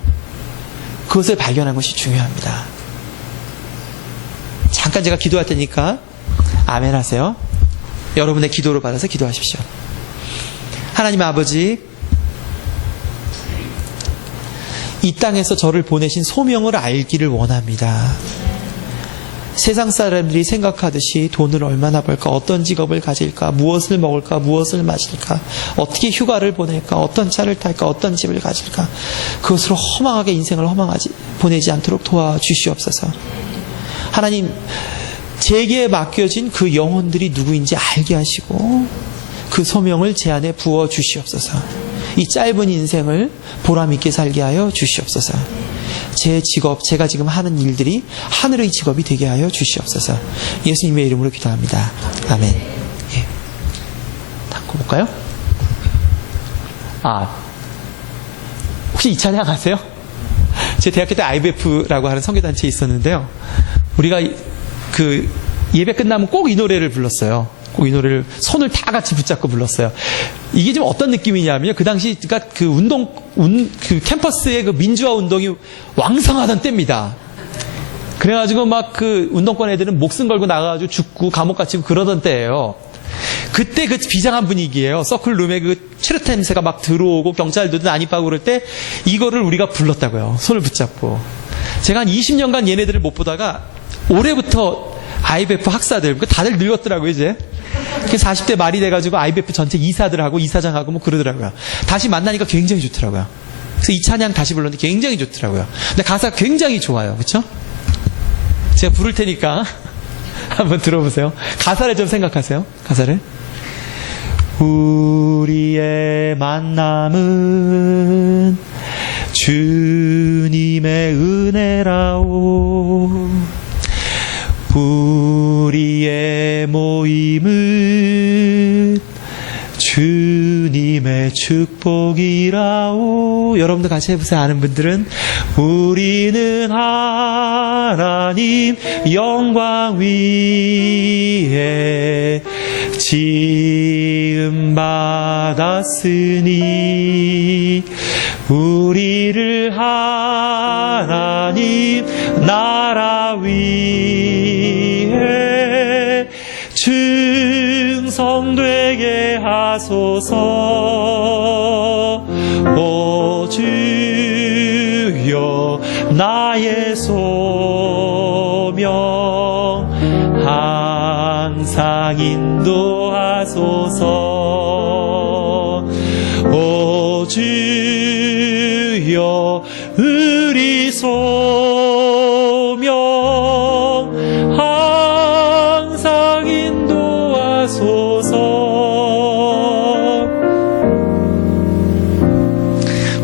그것을 발견하는 것이 중요합니다. 잠깐 제가 기도할 테니까 아멘 하세요. 여러분의 기도를 받아서 기도하십시오. 하나님 아버지, 이 땅에서 저를 보내신 소명을 알기를 원합니다. 세상 사람들이 생각하듯이 돈을 얼마나 벌까, 어떤 직업을 가질까, 무엇을 먹을까, 무엇을 마실까, 어떻게 휴가를 보낼까, 어떤 차를 탈까, 어떤 집을 가질까, 그것으로 허망하게 인생을 보내지 않도록 도와주시옵소서. 하나님, 제게 맡겨진 그 영혼들이 누구인지 알게 하시고 그 소명을 제 안에 부어주시옵소서. 이 짧은 인생을 보람있게 살게 하여 주시옵소서. 제 직업, 제가 지금 하는 일들이 하늘의 직업이 되게 하여 주시옵소서. 예수님의 이름으로 기도합니다. 아멘. 예. 닫고 볼까요? 혹시 이 찬양 아세요? 제 대학교 때 IBF라고 하는 선교단체에 있었는데요. 우리가 그 예배 끝나면 꼭 이 노래를 불렀어요. 꼭 이 노래를 손을 다 같이 붙잡고 불렀어요. 이게 좀 어떤 느낌이냐면요. 그 당시 그러니까 그 캠퍼스의 그 민주화 운동이 왕성하던 때입니다. 그래가지고 막 그 운동권 애들은 목숨 걸고 나가가지고 죽고 감옥 갇히고 그러던 때예요. 그때 그 비장한 분위기예요. 서클룸에 그 체르타 냄새가 막 들어오고 경찰들도 난입하고 그럴 때 이거를 우리가 불렀다고요. 손을 붙잡고. 제가 한 20년간 얘네들을 못 보다가 올해부터 IBF 학사들, 다들 늙었더라고요, 이제. 40대 말이 돼가지고 IBF 전체 이사들하고 이사장하고 뭐 그러더라고요. 다시 만나니까 굉장히 좋더라고요. 그래서 이 찬양 다시 불렀는데 굉장히 좋더라고요. 근데 가사가 굉장히 좋아요. 그쵸? 제가 부를 테니까 한번 들어보세요. 가사를 좀 생각하세요. 가사를. 우리의 만남은 주님의 은혜라오. 우리의 모임은 주님의 축복이라오. 여러분도 같이 해보세요. 아는 분들은. 우리는 하나님 영광 위에 지음 받았으니 우리를 하나님 나라 위에 충성되게 하소서. 오 주여 나의 소명 항상 인도하소서. 오 주여 우리 소명 항상 인도하소서.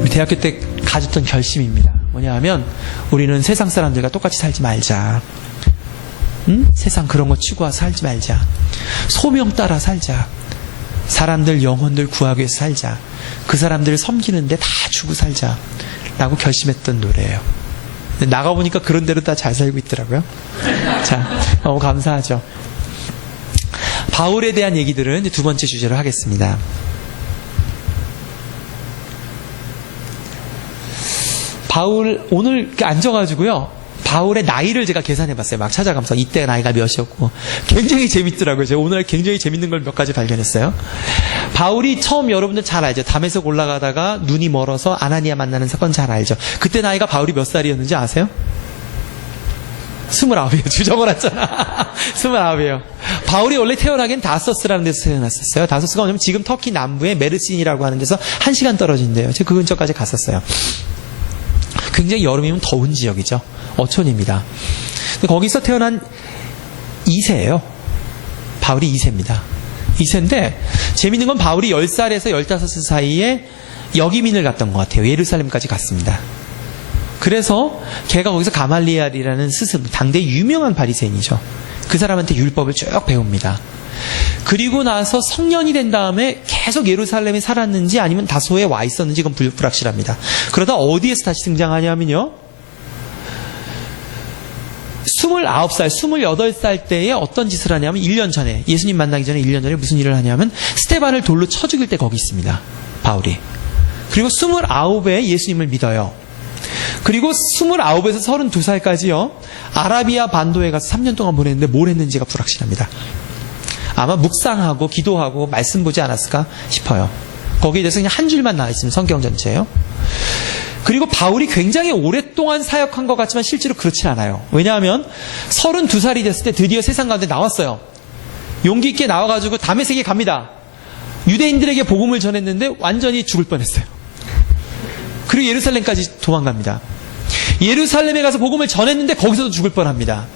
우리 대학교 때 가졌던 결심입니다. 뭐냐 하면 우리는 세상 사람들과 똑같이 살지 말자. 세상 그런 거 추구하고 살지 말자. 소명 따라 살자. 사람들 영혼들 구하기 위해서 살자. 그 사람들을 섬기는데 다 주고 살자 라고 결심했던 노래예요. 나가보니까 그런 대로 다 잘 살고 있더라고요. 자, 너무 감사하죠. 바울에 대한 얘기들은 두 번째 주제로 하겠습니다. 바울 오늘 이렇게 앉아가지고요, 바울의 나이를 제가 계산해봤어요. 막 찾아가면서 이때 나이가 몇이었고 굉장히 재밌더라고요. 제가 오늘 굉장히 재밌는 걸 몇 가지 발견했어요. 바울이 처음 여러분들 잘 알죠. 담에색 올라가다가 눈이 멀어서 아나니아 만나는 사건 잘 알죠. 그때 나이가 바울이 몇 살이었는지 아세요? 29이에요. 주저버렸잖아. 29이에요. 바울이 원래 태어나긴 다소스라는 데서 태어났었어요. 다소스가 뭐냐면 지금 터키 남부의 메르신이라고 하는 데서 1시간 떨어진대요. 제가 그 근처까지 갔었어요. 굉장히 여름이면 더운 지역이죠. 어촌입니다. 근데 거기서 태어난 2세예요. 바울이 2세입니다. 2세인데 재밌는 건 바울이 10살에서 15살 사이에 역이민을 갔던 것 같아요. 예루살렘까지 갔습니다. 그래서 걔가 거기서 가말리엘이라는 스승, 당대 유명한 바리새인이죠. 그 사람한테 율법을 쭉 배웁니다. 그리고 나서 성년이 된 다음에 계속 예루살렘에 살았는지 아니면 다소에 와 있었는지 그건 불확실합니다. 그러다 어디에서 다시 등장하냐면요, 29살, 28살 때에 어떤 짓을 하냐면 1년 전에, 예수님 만나기 전에 1년 전에 무슨 일을 하냐면 스데반을 돌로 쳐 죽일 때 거기 있습니다. 바울이. 그리고 29에 예수님을 믿어요. 그리고 29에서 32살까지요. 아라비아 반도에 가서 3년 동안 보냈는데 뭘 했는지가 불확실합니다. 아마 묵상하고 기도하고 말씀 보지 않았을까 싶어요. 거기에 대해서 그냥 한 줄만 나와 있습니다. 성경 전체예요. 그리고 바울이 굉장히 오랫동안 사역한 것 같지만 실제로 그렇지 않아요. 왜냐하면 32살이 됐을 때 드디어 세상 가운데 나왔어요. 용기 있게 나와가지고 다메섹에 갑니다. 유대인들에게 복음을 전했는데 완전히 죽을 뻔했어요. 그리고 예루살렘까지 도망갑니다. 예루살렘에 가서 복음을 전했는데 거기서도 죽을 뻔합니다.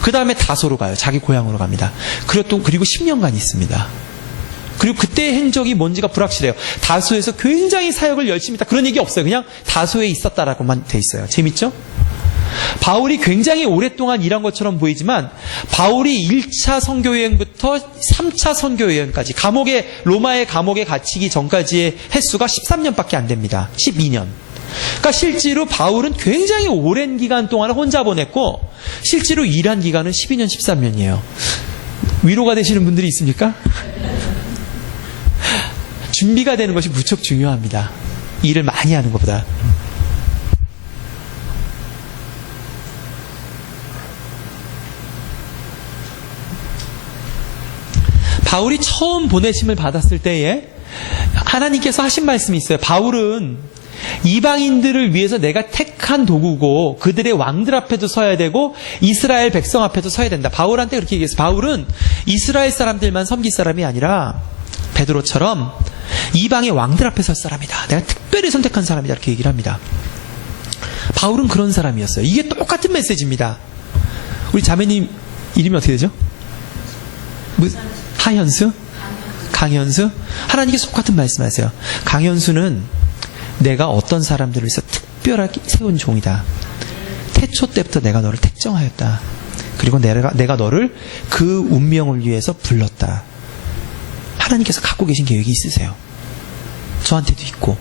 그 다음에 다소로 가요. 자기 고향으로 갑니다. 그리고 10년간 있습니다. 그리고 그때의 행적이 뭔지가 불확실해요. 다소에서 굉장히 사역을 열심히 했다. 그런 얘기 없어요. 그냥 다소에 있었다라고만 돼 있어요. 재밌죠? 바울이 굉장히 오랫동안 일한 것처럼 보이지만 바울이 1차 선교여행부터 3차 선교여행까지 로마의 감옥에 갇히기 전까지의 횟수가 13년밖에 안 됩니다. 12년. 그러니까 실제로 바울은 굉장히 오랜 기간 동안 혼자 보냈고 실제로 일한 기간은 12년, 13년이에요. 위로가 되시는 분들이 있습니까? 준비가 되는 것이 무척 중요합니다. 일을 많이 하는 것보다. 바울이 처음 보내심을 받았을 때에 하나님께서 하신 말씀이 있어요. 바울은 이방인들을 위해서 내가 택한 도구고 그들의 왕들 앞에도 서야 되고 이스라엘 백성 앞에도 서야 된다. 바울한테 그렇게 얘기했어요. 바울은 이스라엘 사람들만 섬길 사람이 아니라 베드로처럼 이방의 왕들 앞에 설 사람이다. 내가 특별히 선택한 사람이다. 이렇게 얘기를 합니다. 바울은 그런 사람이었어요. 이게 똑같은 메시지입니다. 우리 자매님 이름이 어떻게 되죠? 하현수? 강현수? 하나님께서 똑같은 말씀하세요. 강현수는 내가 어떤 사람들을 위해서 특별하게 세운 종이다. 태초 때부터 내가 너를 택정하였다. 그리고 내가 너를 그 운명을 위해서 불렀다. 하나님께서 갖고 계신 계획이 있으세요. 저한테도 있고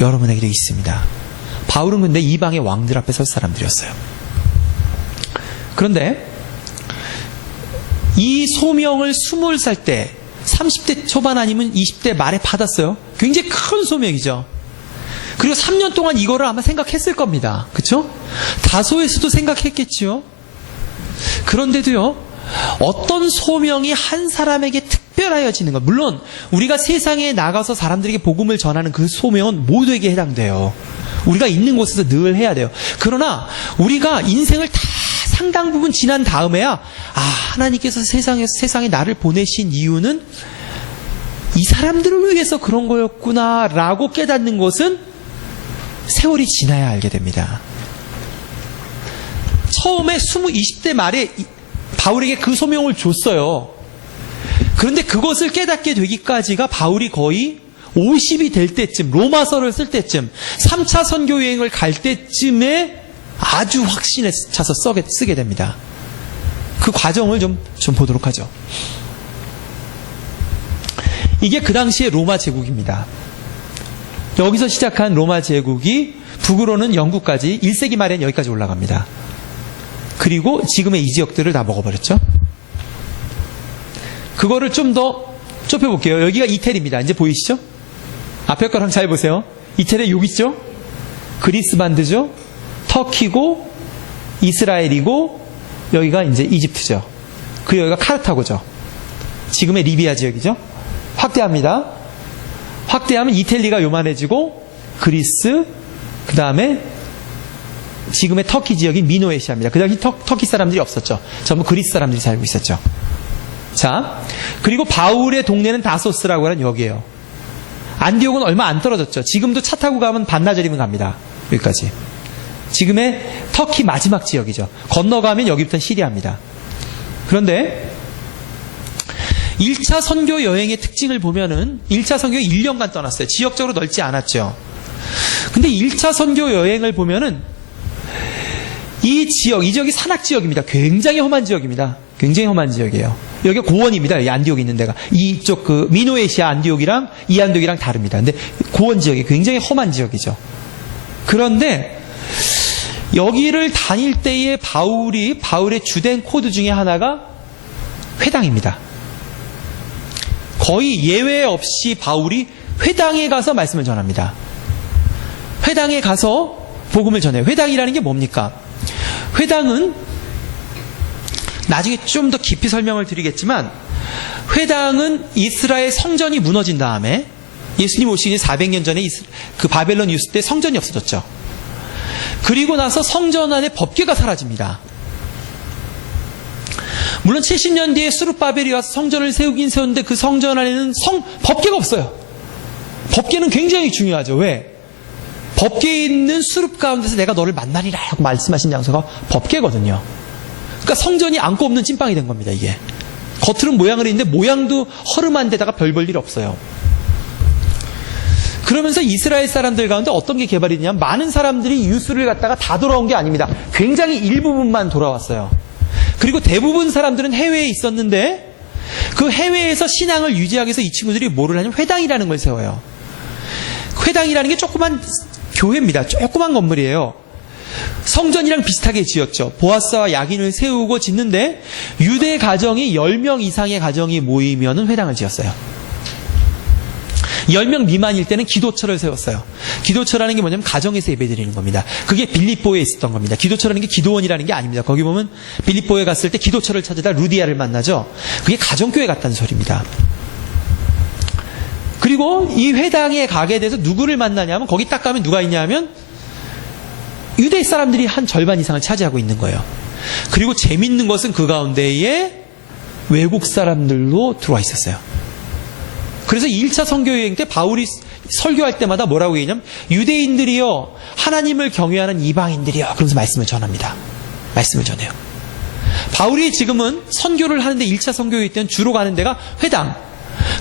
여러분에게도 있습니다. 바울은 근데 이방의 왕들 앞에 설 사람들이었어요. 그런데 이 소명을 20살 때 30대 초반 아니면 20대 말에 받았어요. 굉장히 큰 소명이죠. 그리고 3년 동안 이거를 아마 생각했을 겁니다. 그렇죠? 다소에서도 생각했겠죠. 그런데도요. 어떤 소명이 한 사람에게 특별하여지는 것. 물론 우리가 세상에 나가서 사람들에게 복음을 전하는 그 소명은 모두에게 해당돼요. 우리가 있는 곳에서 늘 해야 돼요. 그러나 우리가 인생을 다 상당 부분 지난 다음에야 하나님께서 세상에 나를 보내신 이유는 이 사람들을 위해서 그런 거였구나 라고 깨닫는 것은 세월이 지나야 알게 됩니다. 처음에 20대 말에 바울에게 그 소명을 줬어요. 그런데 그것을 깨닫게 되기까지가 바울이 거의 50이 될 때쯤, 로마서를 쓸 때쯤, 3차 선교 여행을 갈 때쯤에 아주 확신에 차서 쓰게 됩니다. 그 과정을 좀 보도록 하죠. 이게 그 당시의 로마 제국입니다. 여기서 시작한 로마 제국이 북으로는 영국까지 1세기 말엔 여기까지 올라갑니다. 그리고 지금의 이 지역들을 다 먹어버렸죠. 그거를 좀 더 좁혀볼게요. 여기가 이태리입니다. 이제 보이시죠? 앞에 거랑 잘 보세요. 이태리 여기 있죠? 그리스 반드죠? 터키고 이스라엘이고 여기가 이제 이집트죠. 그 여기가 카르타고죠. 지금의 리비아 지역이죠. 확대합니다. 확대하면 이탈리아가 요만해지고 그리스, 그 다음에 지금의 터키 지역이 미노에시아입니다. 그 당시 터키 사람들이 없었죠. 전부 그리스 사람들이 살고 있었죠. 자, 그리고 바울의 동네는 다소스라고 하는 여기에요. 안디옥은 얼마 안 떨어졌죠. 지금도 차 타고 가면 반나절이면 갑니다. 여기까지. 지금의 터키 마지막 지역이죠. 건너가면 여기부터 시리아입니다. 그런데 1차 선교 여행의 특징을 보면은 1차 선교 1년간 떠났어요. 지역적으로 넓지 않았죠. 근데 1차 선교 여행을 보면은 이 지역이 산악 지역입니다. 굉장히 험한 지역입니다. 굉장히 험한 지역이에요. 여기가 고원입니다. 이 안디옥이 있는 데가. 이쪽 그 미노에시아 안디옥이랑 이 안디옥이랑 다릅니다. 근데 고원 지역이 굉장히 험한 지역이죠. 그런데 여기를 다닐 때의 바울의 주된 코드 중에 하나가 회당입니다. 거의 예외 없이 바울이 회당에 가서 말씀을 전합니다. 회당에 가서 복음을 전해요. 회당이라는 게 뭡니까? 회당은 나중에 좀 더 깊이 설명을 드리겠지만, 회당은 이스라엘 성전이 무너진 다음에, 예수님 오시기 400년 전에 그 바벨론 유수 때 성전이 없어졌죠. 그리고 나서 성전 안에 법궤가 사라집니다. 물론 70년 뒤에 스룹바벨이 와서 성전을 세우긴 세웠는데 그 성전 안에는 법궤가 없어요. 법궤는 굉장히 중요하죠. 왜? 법궤에 있는 수룹 가운데서 내가 너를 만나리라 하고 말씀하신 장소가 법궤거든요. 그러니까 성전이 안고 없는 찐빵이 된 겁니다. 이게 겉으로는 모양을 했는데 모양도 허름한 데다가 별 볼 일 없어요. 그러면서 이스라엘 사람들 가운데 어떤 게 개발이 되냐면, 많은 사람들이 유수를 갖다가 다 돌아온 게 아닙니다. 굉장히 일부분만 돌아왔어요. 그리고 대부분 사람들은 해외에 있었는데, 그 해외에서 신앙을 유지하기 위해서 이 친구들이 뭐를 하냐면 회당이라는 걸 세워요. 회당이라는 게 조그만 교회입니다. 조그만 건물이에요. 성전이랑 비슷하게 지었죠. 보아스와 야긴을 세우고 짓는데, 유대 가정이 10명 이상의 가정이 모이면 회당을 지었어요. 10명 미만일 때는 기도처를 세웠어요. 기도처라는 게 뭐냐면 가정에서 예배드리는 겁니다. 그게 빌립보에 있었던 겁니다. 기도처라는 게 기도원이라는 게 아닙니다. 거기 보면 빌립보에 갔을 때 기도처를 찾으다 루디아를 만나죠. 그게 가정교회 같다는 소리입니다. 그리고 이 회당에 가게 돼서 누구를 만나냐면, 거기 딱 가면 누가 있냐면 유대 사람들이 한 절반 이상을 차지하고 있는 거예요. 그리고 재밌는 것은 그 가운데에 외국 사람들도 들어와 있었어요. 그래서 1차 선교여행 때 바울이 설교할 때마다 뭐라고 얘기냐면, 유대인들이요 하나님을 경외하는 이방인들이요, 그러면서 말씀을 전합니다. 말씀을 전해요. 바울이 지금은 선교를 하는데 1차 선교여행 때는 주로 가는 데가 회당,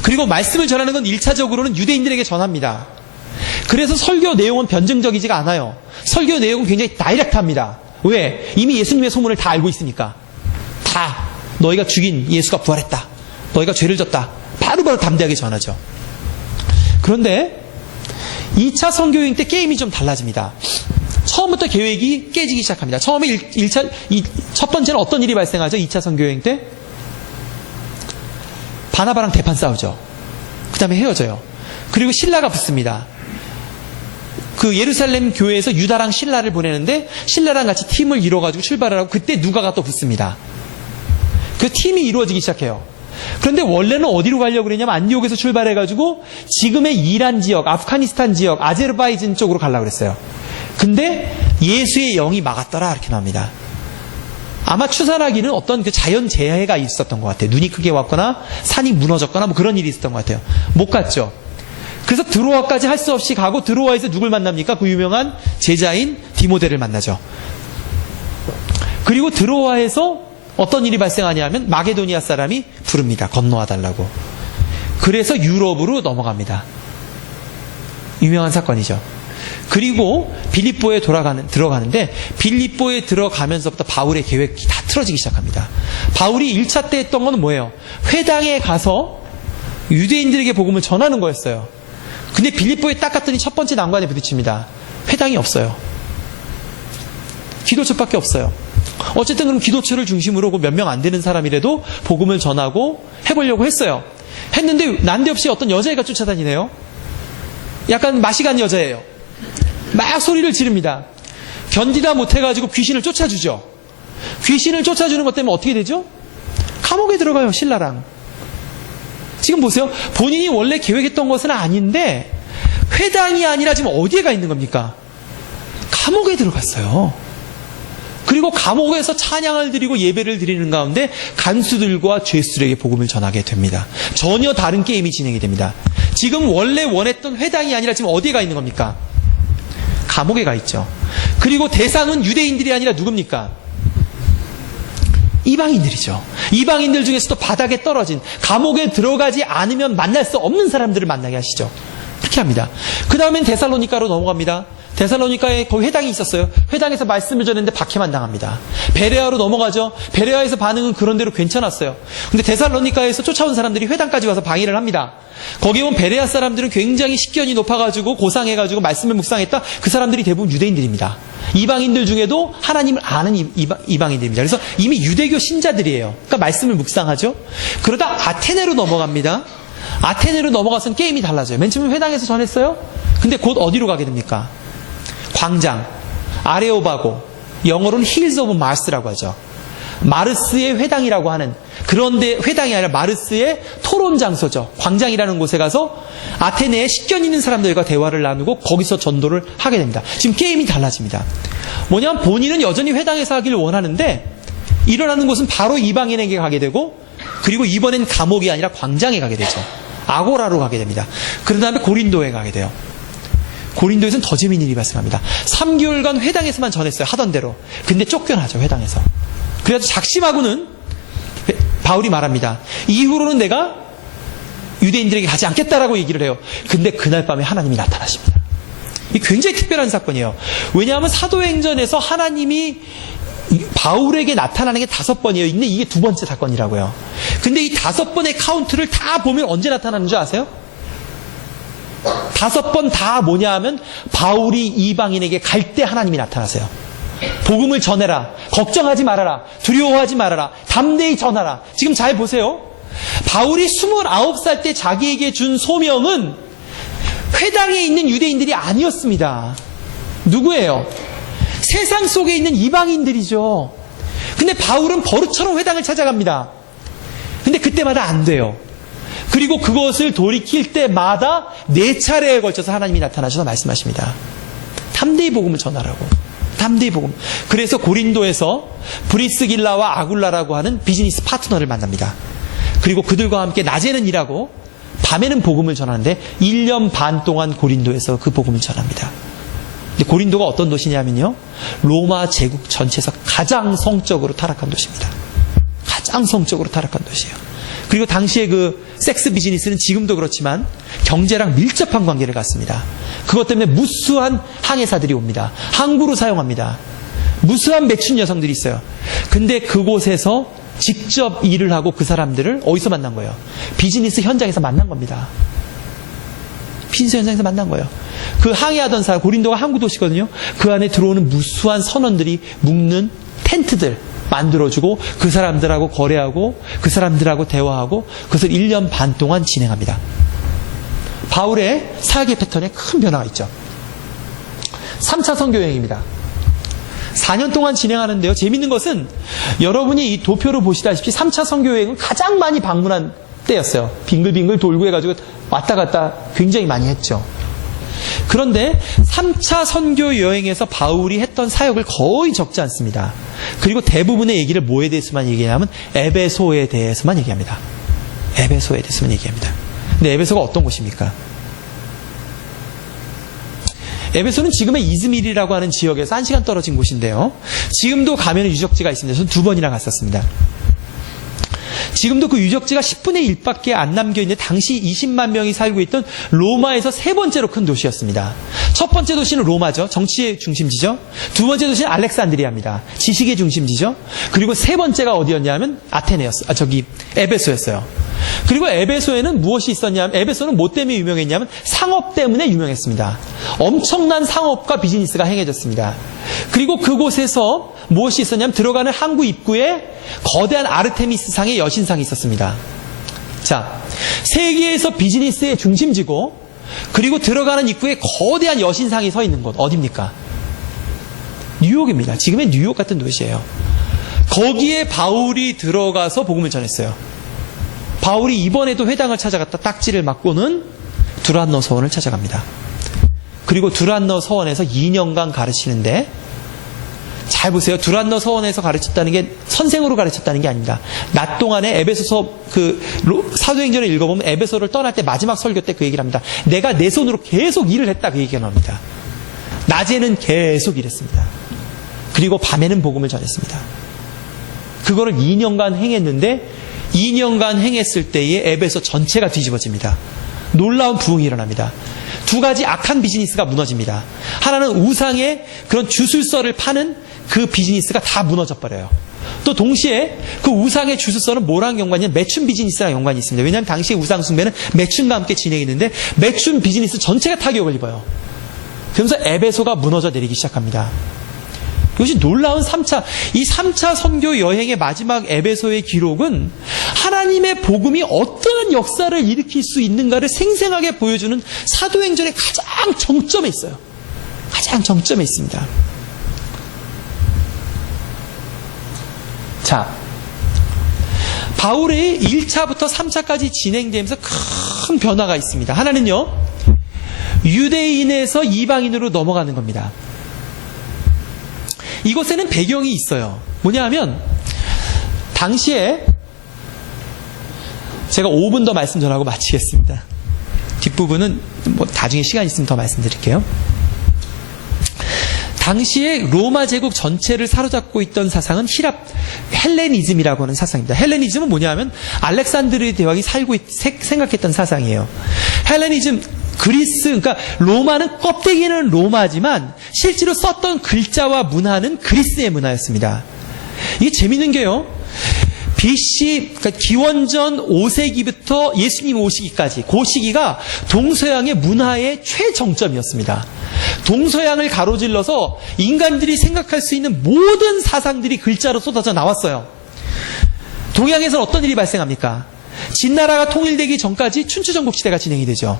그리고 말씀을 전하는 건 1차적으로는 유대인들에게 전합니다. 그래서 설교 내용은 변증적이지가 않아요. 설교 내용은 굉장히 다이렉트합니다. 왜? 이미 예수님의 소문을 다 알고 있으니까. 다 너희가 죽인 예수가 부활했다, 너희가 죄를 졌다, 바로바로 담대하게 전하죠. 그런데 2차 선교여행 때 게임이 좀 달라집니다. 처음부터 계획이 깨지기 시작합니다. 처음에 첫 번째는 어떤 일이 발생하죠? 2차 선교여행 때 바나바랑 대판 싸우죠. 그 다음에 헤어져요. 그리고 신라가 붙습니다. 그 예루살렘 교회에서 유다랑 신라를 보내는데, 신라랑 같이 팀을 이뤄가지고 출발을 하고, 그때 누가가 또 붙습니다. 그 팀이 이루어지기 시작해요. 그런데 원래는 어디로 가려고 그랬냐면, 안디옥에서 출발해가지고 지금의 이란 지역, 아프가니스탄 지역, 아제르바이잔 쪽으로 가려고 그랬어요. 근데 예수의 영이 막았더라, 이렇게 나옵니다. 아마 추산하기는 어떤 그 자연 재해가 있었던 것 같아요. 눈이 크게 왔거나 산이 무너졌거나 뭐 그런 일이 있었던 것 같아요. 못 갔죠. 그래서 드로아까지 할 수 없이 가고, 드로아에서 누굴 만납니까? 그 유명한 제자인 디모데를 만나죠. 그리고 드로아에서 어떤 일이 발생하냐면, 마게도니아 사람이 부릅니다. 건너와 달라고. 그래서 유럽으로 넘어갑니다. 유명한 사건이죠. 그리고 빌립보에 들어가는데, 빌립보에 들어가면서부터 바울의 계획이 다 틀어지기 시작합니다. 바울이 1차 때 했던 건 뭐예요? 회당에 가서 유대인들에게 복음을 전하는 거였어요. 근데 빌립보에 딱 갔더니 첫 번째 난관에 부딪힙니다. 회당이 없어요. 기도처밖에 없어요. 어쨌든 그럼 기도처를 중심으로 몇 명 안 되는 사람이라도 복음을 전하고 해보려고 했어요. 했는데 난데없이 어떤 여자애가 쫓아다니네요. 약간 맛이 간 여자예요. 막 소리를 지릅니다. 견디다 못해가지고 귀신을 쫓아주죠. 귀신을 쫓아주는 것 때문에 어떻게 되죠? 감옥에 들어가요, 신라랑. 지금 보세요. 본인이 원래 계획했던 것은 아닌데, 회당이 아니라 지금 어디에 가 있는 겁니까? 감옥에 들어갔어요. 그리고 감옥에서 찬양을 드리고 예배를 드리는 가운데 간수들과 죄수들에게 복음을 전하게 됩니다. 전혀 다른 게임이 진행이 됩니다. 지금 원래 원했던 회당이 아니라 지금 어디에 가 있는 겁니까? 감옥에 가 있죠. 그리고 대상은 유대인들이 아니라 누굽니까? 이방인들이죠. 이방인들 중에서도 바닥에 떨어진, 감옥에 들어가지 않으면 만날 수 없는 사람들을 만나게 하시죠. 그렇게 합니다. 그 다음엔 데살로니가로 넘어갑니다. 데살로니가에 거기 회당이 있었어요. 회당에서 말씀을 전했는데 박해만 당합니다. 베레아로 넘어가죠. 베레아에서 반응은 그런대로 괜찮았어요. 근데 데살로니가에서 쫓아온 사람들이 회당까지 와서 방해를 합니다. 거기 온 베레아 사람들은 굉장히 식견이 높아가지고 고상해가지고 말씀을 묵상했다. 그 사람들이 대부분 유대인들입니다. 이방인들 중에도 하나님을 아는 이방인들입니다. 그래서 이미 유대교 신자들이에요. 그러니까 말씀을 묵상하죠. 그러다 아테네로 넘어갑니다. 아테네로 넘어가서는 게임이 달라져요. 맨 처음에 회당에서 전했어요. 근데 곧 어디로 가게 됩니까? 광장, 아레오바고, 영어로는 힐즈 오브 마르스라고 하죠. 마르스의 회당이라고 하는, 그런데 회당이 아니라 마르스의 토론 장소죠. 광장이라는 곳에 가서 아테네에 식견 있는 사람들과 대화를 나누고 거기서 전도를 하게 됩니다. 지금 게임이 달라집니다. 뭐냐면 본인은 여전히 회당에서 하기를 원하는데 일어나는 곳은 바로 이방인에게 가게 되고, 그리고 이번엔 감옥이 아니라 광장에 가게 되죠. 아고라로 가게 됩니다. 그런 다음에 고린도에 가게 돼요. 고린도에서는 더 재미있는 일이 발생합니다. 3개월간 회당에서만 전했어요. 하던 대로. 근데 쫓겨나죠. 회당에서. 그래서 작심하고는 바울이 말합니다. 이후로는 내가 유대인들에게 가지 않겠다라고 얘기를 해요. 근데 그날 밤에 하나님이 나타나십니다. 이 굉장히 특별한 사건이에요. 왜냐하면 사도행전에서 하나님이 바울에게 나타나는 게 5번이에요. 근데 이게 2번째 사건이라고요. 근데 이 5번의 카운트를 다 보면 언제 나타나는 줄 아세요? 5번 다 뭐냐 하면 바울이 이방인에게 갈 때 하나님이 나타나세요. 복음을 전해라. 걱정하지 말아라. 두려워하지 말아라. 담대히 전하라. 지금 잘 보세요. 바울이 29살 때 자기에게 준 소명은 회당에 있는 유대인들이 아니었습니다. 누구예요? 세상 속에 있는 이방인들이죠. 근데 바울은 버릇처럼 회당을 찾아갑니다. 근데 그때마다 안 돼요. 그리고 그것을 돌이킬 때마다 4차례에 걸쳐서 하나님이 나타나셔서 말씀하십니다. 담대히 복음을 전하라고. 담대히 복음. 그래서 고린도에서 브리스길라와 아굴라라고 하는 비즈니스 파트너를 만납니다. 그리고 그들과 함께 낮에는 일하고 밤에는 복음을 전하는데 1년 반 동안 고린도에서 그 복음을 전합니다. 근데 고린도가 어떤 도시냐면요, 로마 제국 전체에서 가장 성적으로 타락한 도시입니다. 가장 성적으로 타락한 도시예요. 그리고 당시에 그 섹스 비즈니스는 지금도 그렇지만 경제랑 밀접한 관계를 갖습니다. 그것 때문에 무수한 항해사들이 옵니다. 항구로 사용합니다. 무수한 매춘 여성들이 있어요. 근데 그곳에서 직접 일을 하고 그 사람들을 어디서 만난 거예요? 비즈니스 현장에서 만난 겁니다. 비즈니스 현장에서 만난 거예요. 그 항해하던 사람, 고린도가 항구 도시거든요. 그 안에 들어오는 무수한 선원들이 묵는 텐트들 만들어주고 그 사람들하고 거래하고 그 사람들하고 대화하고 그것을 1년 반 동안 진행합니다. 바울의 사역의 패턴에 큰 변화가 있죠. 3차 선교 여행입니다. 4년 동안 진행하는데요. 재밌는 것은 여러분이 이 도표로 보시다시피 3차 선교 여행은 가장 많이 방문한 때였어요. 빙글빙글 돌고 해가지고 왔다 갔다 굉장히 많이 했죠. 그런데 3차 선교 여행에서 바울이 했던 사역을 거의 적지 않습니다. 그리고 대부분의 얘기를 뭐에 대해서만 얘기하냐면 에베소에 대해서만 얘기합니다. 에베소에 대해서만 얘기합니다. 근데 에베소가 어떤 곳입니까? 에베소는 지금의 이즈밀이라고 하는 지역에서 1시간 떨어진 곳인데요. 지금도 가면 유적지가 있습니다. 저는 2번이나 갔었습니다. 지금도 그 유적지가 10분의 1밖에 안 남겨있는데 당시 20만 명이 살고 있던 로마에서 3번째로 큰 도시였습니다. 첫 번째 도시는 로마죠. 정치의 중심지죠. 두 번째 도시는 알렉산드리아입니다. 지식의 중심지죠. 그리고 세 번째가 어디였냐면 에베소였어요. 그리고 에베소에는 무엇이 있었냐면, 에베소는 뭐 때문에 유명했냐면 상업 때문에 유명했습니다. 엄청난 상업과 비즈니스가 행해졌습니다. 그리고 그곳에서 무엇이 있었냐면 들어가는 항구 입구에 거대한 아르테미스상의 여신상이 있었습니다. 자, 세계에서 비즈니스의 중심지고 그리고 들어가는 입구에 거대한 여신상이 서 있는 곳 어디입니까? 뉴욕입니다. 지금의 뉴욕 같은 도시예요. 거기에 바울이 들어가서 복음을 전했어요. 바울이 이번에도 회당을 찾아갔다 딱지를 맞고는 두란노 서원을 찾아갑니다. 그리고 두란노 서원에서 2년간 가르치는데, 잘 보세요. 두란노 서원에서 가르쳤다는 게 선생으로 가르쳤다는 게 아닙니다. 낮 동안에 에베소서 사도행전을 읽어보면 에베소를 떠날 때 마지막 설교 때 그 얘기를 합니다. 내가 내 손으로 계속 일을 했다, 그 얘기가 나옵니다. 낮에는 계속 일했습니다. 그리고 밤에는 복음을 전했습니다. 그거를 2년간 행했는데 2년간 행했을 때에 에베소 전체가 뒤집어집니다. 놀라운 부흥이 일어납니다. 두 가지 악한 비즈니스가 무너집니다. 하나는 우상의 그런 주술서를 파는 그 비즈니스가 다 무너져 버려요. 또 동시에 그 우상의 주술서는 뭐랑 연관이 있냐면 매춘 비즈니스랑 연관이 있습니다. 왜냐하면 당시의 우상 숭배는 매춘과 함께 진행했는데 매춘 비즈니스 전체가 타격을 입어요. 그러면서 에베소가 무너져 내리기 시작합니다. 이것이 놀라운 3차, 이 3차 선교 여행의 마지막 에베소의 기록은 하나님의 복음이 어떠한 역사를 일으킬 수 있는가를 생생하게 보여주는 사도행전의 가장 정점에 있어요. 가장 정점에 있습니다. 자, 바울의 1차부터 3차까지 진행되면서 큰 변화가 있습니다. 하나는요, 유대인에서 이방인으로 넘어가는 겁니다. 이것에는 배경이 있어요. 뭐냐 하면 당시에 제가 5분 더 말씀 전하고 마치겠습니다. 뒷부분은 뭐 나중에 시간 있으면 더 말씀드릴게요. 당시에 로마 제국 전체를 사로잡고 있던 사상은 히랍 헬레니즘이라고 하는 사상입니다. 헬레니즘은 뭐냐 하면 알렉산드르 대왕이 생각했던 사상이에요. 헬레니즘, 그리스, 그러니까 로마는 껍데기는 로마지만 실제로 썼던 글자와 문화는 그리스의 문화였습니다. 이게 재밌는 게요. BC, 그러니까 기원전 5세기부터 예수님 오시기까지 그 시기가 동서양의 문화의 최정점이었습니다. 동서양을 가로질러서 인간들이 생각할 수 있는 모든 사상들이 글자로 쏟아져 나왔어요. 동양에서는 어떤 일이 발생합니까? 진나라가 통일되기 전까지 춘추전국 시대가 진행이 되죠.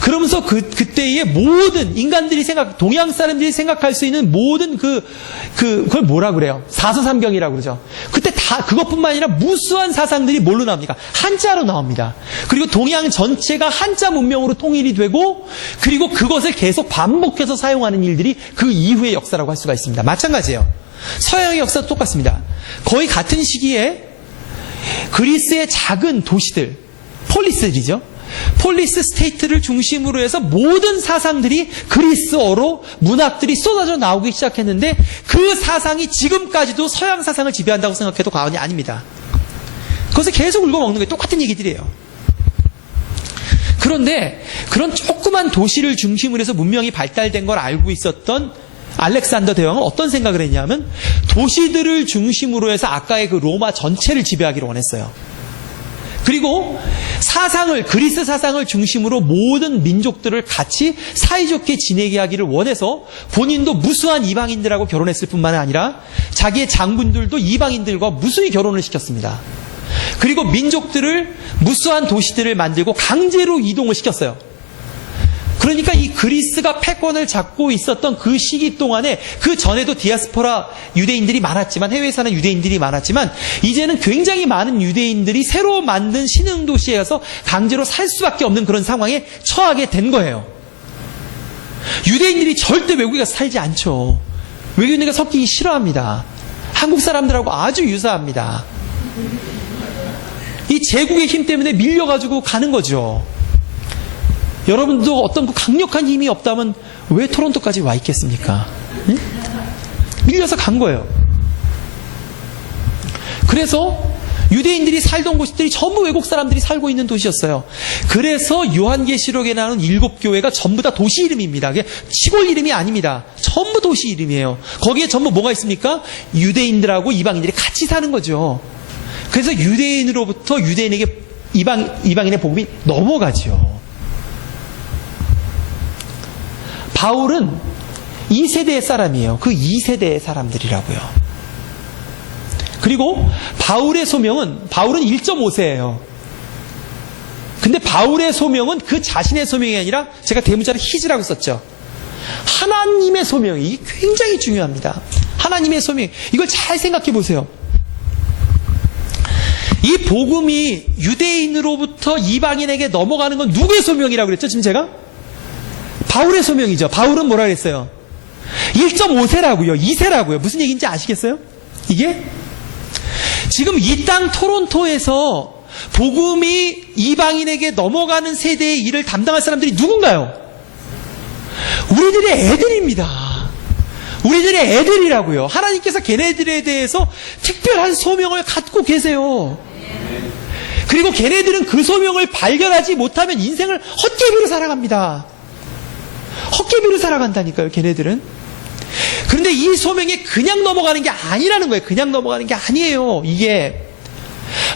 그러면서 그때의 모든 인간들이 동양 사람들이 생각할 수 있는 모든 그걸 뭐라 그래요? 사서삼경이라고 그러죠. 그때 다 그것뿐만 아니라 무수한 사상들이 뭘로 나옵니까? 한자로 나옵니다. 그리고 동양 전체가 한자 문명으로 통일이 되고, 그리고 그것을 계속 반복해서 사용하는 일들이 그 이후의 역사라고 할 수가 있습니다. 마찬가지예요. 서양의 역사도 똑같습니다. 거의 같은 시기에 그리스의 작은 도시들, 폴리스들이죠. 폴리스 스테이트를 중심으로 해서 모든 사상들이 그리스어로 문학들이 쏟아져 나오기 시작했는데, 그 사상이 지금까지도 서양 사상을 지배한다고 생각해도 과언이 아닙니다. 그것을 계속 읽어먹는 게 똑같은 얘기들이에요. 그런데 그런 조그만 도시를 중심으로 해서 문명이 발달된 걸 알고 있었던 알렉산더 대왕은 어떤 생각을 했냐면, 도시들을 중심으로 해서 아까의 그 로마 전체를 지배하기를 원했어요. 그리고 그리스 사상을 중심으로 모든 민족들을 같이 사이좋게 지내게 하기를 원해서 본인도 무수한 이방인들하고 결혼했을 뿐만 아니라 자기의 장군들도 이방인들과 무수히 결혼을 시켰습니다. 그리고 민족들을, 무수한 도시들을 만들고 강제로 이동을 시켰어요. 그러니까 이 그리스가 패권을 잡고 있었던 그 시기 동안에, 그 전에도 디아스포라 유대인들이 많았지만, 해외에 사는 유대인들이 많았지만, 이제는 굉장히 많은 유대인들이 새로 만든 신흥 도시에 가서 강제로 살 수밖에 없는 그런 상황에 처하게 된 거예요. 유대인들이 절대 외국에 가서 살지 않죠. 외국인들과 섞이기 싫어합니다. 한국 사람들하고 아주 유사합니다. 이 제국의 힘 때문에 밀려가지고 가는 거죠. 여러분도 어떤 그 강력한 힘이 없다면 왜 토론토까지 와 있겠습니까? 응? 밀려서 간 거예요. 그래서 유대인들이 살던 곳들이 전부 외국 사람들이 살고 있는 도시였어요. 그래서 요한계시록에 나오는 7교회가 전부 다 도시 이름입니다. 그게 시골 이름이 아닙니다. 전부 도시 이름이에요. 거기에 전부 뭐가 있습니까? 유대인들하고 이방인들이 같이 사는 거죠. 그래서 유대인으로부터 유대인에게 이방인의 복음이 넘어가죠. 바울은 2세대의 사람이에요. 그 2세대의 사람들이라고요. 그리고 바울은 1.5세예요. 근데 바울의 소명은 그 자신의 소명이 아니라, 제가 대문자로 히즈라고 썼죠. 하나님의 소명이 굉장히 중요합니다. 하나님의 소명. 이걸 잘 생각해 보세요. 이 복음이 유대인으로부터 이방인에게 넘어가는 건 누구의 소명이라고 그랬죠? 지금 제가? 바울의 소명이죠. 바울은 뭐라 그랬어요? 1.5세라고요. 2세라고요. 무슨 얘기인지 아시겠어요? 이게 지금 이 땅 토론토에서 복음이 이방인에게 넘어가는 세대의 일을 담당할 사람들이 누군가요? 우리들의 애들입니다. 우리들의 애들이라고요. 하나님께서 걔네들에 대해서 특별한 소명을 갖고 계세요. 그리고 걔네들은 그 소명을 발견하지 못하면 인생을 헛개비로 살아갑니다. 헛개비로 살아간다니까요, 걔네들은. 그런데 이 소명이 그냥 넘어가는 게 아니라는 거예요. 그냥 넘어가는 게 아니에요. 이게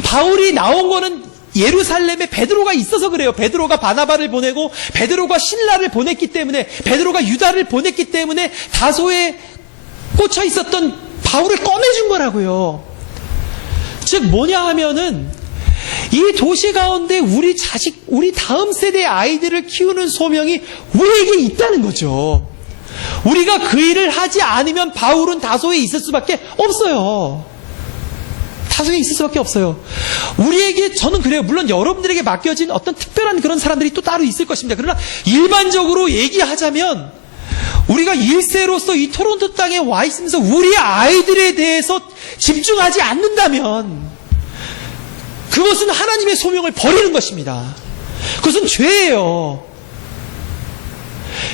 바울이 나온 거는 예루살렘에 베드로가 있어서 그래요. 베드로가 바나바를 보내고 베드로가 신라를 보냈기 때문에, 베드로가 유다를 보냈기 때문에 다소에 꽂혀 있었던 바울을 꺼내준 거라고요. 즉 뭐냐 하면은 이 도시 가운데 우리 자식, 우리 다음 세대의 아이들을 키우는 소명이 우리에게 있다는 거죠. 우리가 그 일을 하지 않으면 바울은 다소에 있을 수밖에 없어요. 다소에 있을 수밖에 없어요. 우리에게, 저는 그래요. 물론 여러분들에게 맡겨진 어떤 특별한 그런 사람들이 또 따로 있을 것입니다. 그러나 일반적으로 얘기하자면 우리가 1세로서 이 토론토 땅에 와 있으면서 우리 아이들에 대해서 집중하지 않는다면 그것은 하나님의 소명을 버리는 것입니다. 그것은 죄예요.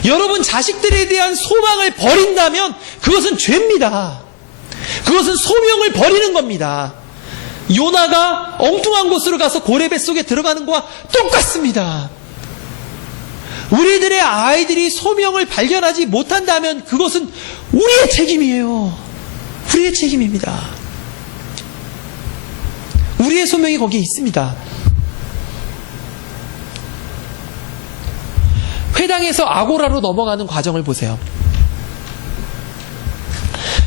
여러분 자식들에 대한 소망을 버린다면 그것은 죄입니다. 그것은 소명을 버리는 겁니다. 요나가 엉뚱한 곳으로 가서 고래 뱃속에 들어가는 거와 똑같습니다. 우리들의 아이들이 소명을 발견하지 못한다면 그것은 우리의 책임이에요. 우리의 책임입니다. 우리의 소명이 거기에 있습니다. 회당에서 아고라로 넘어가는 과정을 보세요.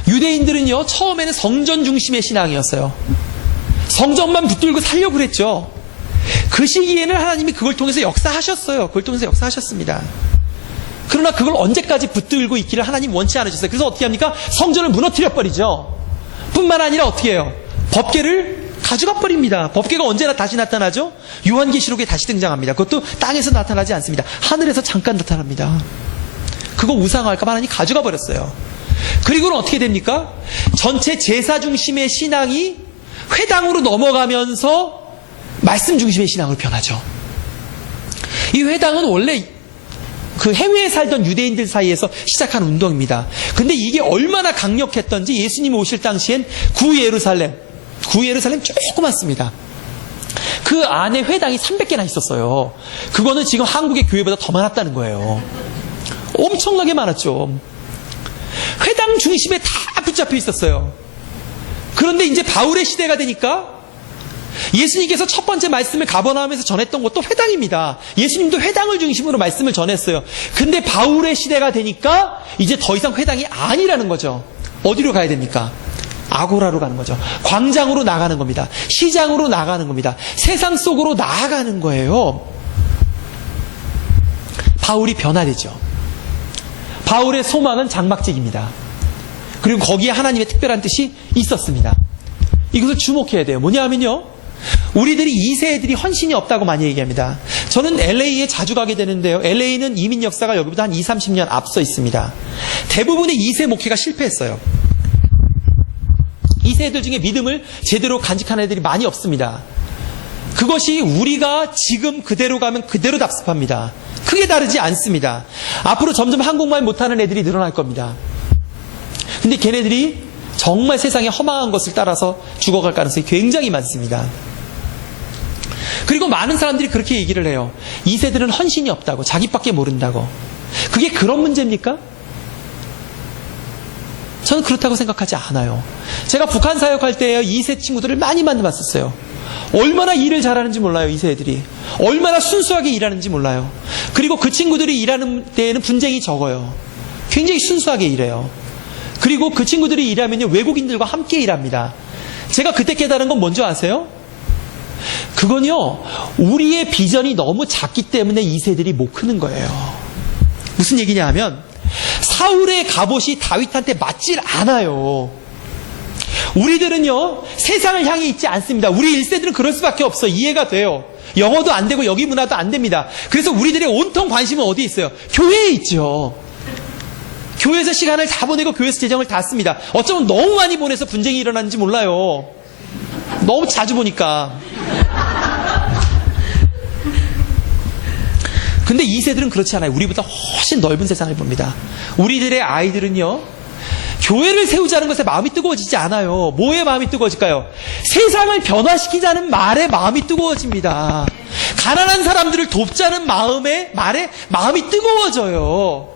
유대인들은요, 처음에는 성전 중심의 신앙이었어요. 성전만 붙들고 살려고 그랬죠. 그 시기에는 하나님이 그걸 통해서 역사하셨어요. 그걸 통해서 역사하셨습니다. 그러나 그걸 언제까지 붙들고 있기를 하나님 원치 않으셨어요. 그래서 어떻게 합니까? 성전을 무너뜨려 버리죠. 뿐만 아니라 어떻게 해요? 법궤를 가져가 버립니다. 법궤가 언제나 다시 나타나죠? 요한계시록에 다시 등장합니다. 그것도 땅에서 나타나지 않습니다. 하늘에서 잠깐 나타납니다. 그거 우상할까 봐 하나님 가져가 버렸어요. 그리고는 어떻게 됩니까? 전체 제사 중심의 신앙이 회당으로 넘어가면서 말씀 중심의 신앙으로 변하죠. 이 회당은 원래 그 해외에 살던 유대인들 사이에서 시작한 운동입니다. 근데 이게 얼마나 강력했던지 예수님이 오실 당시엔 구예루살렘 조그맣습니다. 그 안에 회당이 300개나 있었어요. 그거는 지금 한국의 교회보다 더 많았다는 거예요. 엄청나게 많았죠. 회당 중심에 다 붙잡혀 있었어요. 그런데 이제 바울의 시대가 되니까 예수님께서 첫 번째 말씀을 가버나움에서 전했던 것도 회당입니다. 예수님도 회당을 중심으로 말씀을 전했어요. 근데 바울의 시대가 되니까 이제 더 이상 회당이 아니라는 거죠. 어디로 가야 됩니까? 아고라로 가는 거죠. 광장으로 나가는 겁니다. 시장으로 나가는 겁니다. 세상 속으로 나아가는 거예요. 바울이 변화되죠. 바울의 소망은 장막직입니다. 그리고 거기에 하나님의 특별한 뜻이 있었습니다. 이것을 주목해야 돼요. 뭐냐면요, 우리들이 2세들이 헌신이 없다고 많이 얘기합니다. 저는 LA에 자주 가게 되는데요, LA는 이민 역사가 여기보다 한 20, 30년 앞서 있습니다. 대부분의 2세 목회가 실패했어요. 2세들 중에 믿음을 제대로 간직한 애들이 많이 없습니다. 그것이 우리가 지금 그대로 가면 그대로 답습합니다. 크게 다르지 않습니다. 앞으로 점점 한국말 못하는 애들이 늘어날 겁니다. 근데 걔네들이 정말 세상에 허망한 것을 따라서 죽어갈 가능성이 굉장히 많습니다. 그리고 많은 사람들이 그렇게 얘기를 해요. 2세들은 헌신이 없다고, 자기밖에 모른다고. 그게 그런 문제입니까? 저는 그렇다고 생각하지 않아요. 제가 북한 사역할 때 2세 친구들을 많이 만나봤었어요. 얼마나 일을 잘하는지 몰라요, 2세 애들이. 얼마나 순수하게 일하는지 몰라요. 그리고 그 친구들이 일하는 때에는 분쟁이 적어요. 굉장히 순수하게 일해요. 그리고 그 친구들이 일하면요, 외국인들과 함께 일합니다. 제가 그때 깨달은 건 뭔지 아세요? 그건요, 우리의 비전이 너무 작기 때문에 2세들이 못 크는 거예요. 무슨 얘기냐 하면, 사울의 갑옷이 다윗한테 맞질 않아요. 우리들은요, 세상을 향해 있지 않습니다. 우리 1세들은 그럴 수밖에 없어. 이해가 돼요. 영어도 안 되고 여기 문화도 안 됩니다. 그래서 우리들의 온통 관심은 어디에 있어요? 교회에 있죠. 교회에서 시간을 다 보내고 교회에서 재정을 다 씁니다. 어쩌면 너무 많이 보내서 분쟁이 일어나는지 몰라요. 너무 자주 보니까. 근데 2세들은 그렇지 않아요. 우리보다 훨씬 넓은 세상을 봅니다. 우리들의 아이들은요, 교회를 세우자는 것에 마음이 뜨거워지지 않아요. 뭐에 마음이 뜨거워질까요? 세상을 변화시키자는 말에 마음이 뜨거워집니다. 가난한 사람들을 돕자는 말에 마음이 뜨거워져요.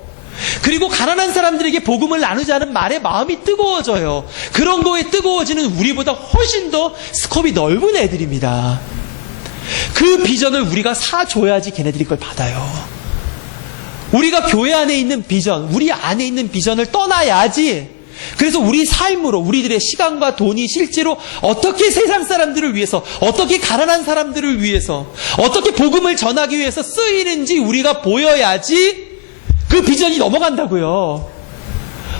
그리고 가난한 사람들에게 복음을 나누자는 말에 마음이 뜨거워져요. 그런 거에 뜨거워지는 우리보다 훨씬 더 스컵이 넓은 애들입니다. 그 비전을 우리가 사줘야지 걔네들이 그걸 받아요. 우리가 교회 안에 있는 비전, 우리 안에 있는 비전을 떠나야지. 그래서 우리 삶으로 우리들의 시간과 돈이 실제로 어떻게 세상 사람들을 위해서, 어떻게 가난한 사람들을 위해서, 어떻게 복음을 전하기 위해서 쓰이는지 우리가 보여야지 그 비전이 넘어간다고요.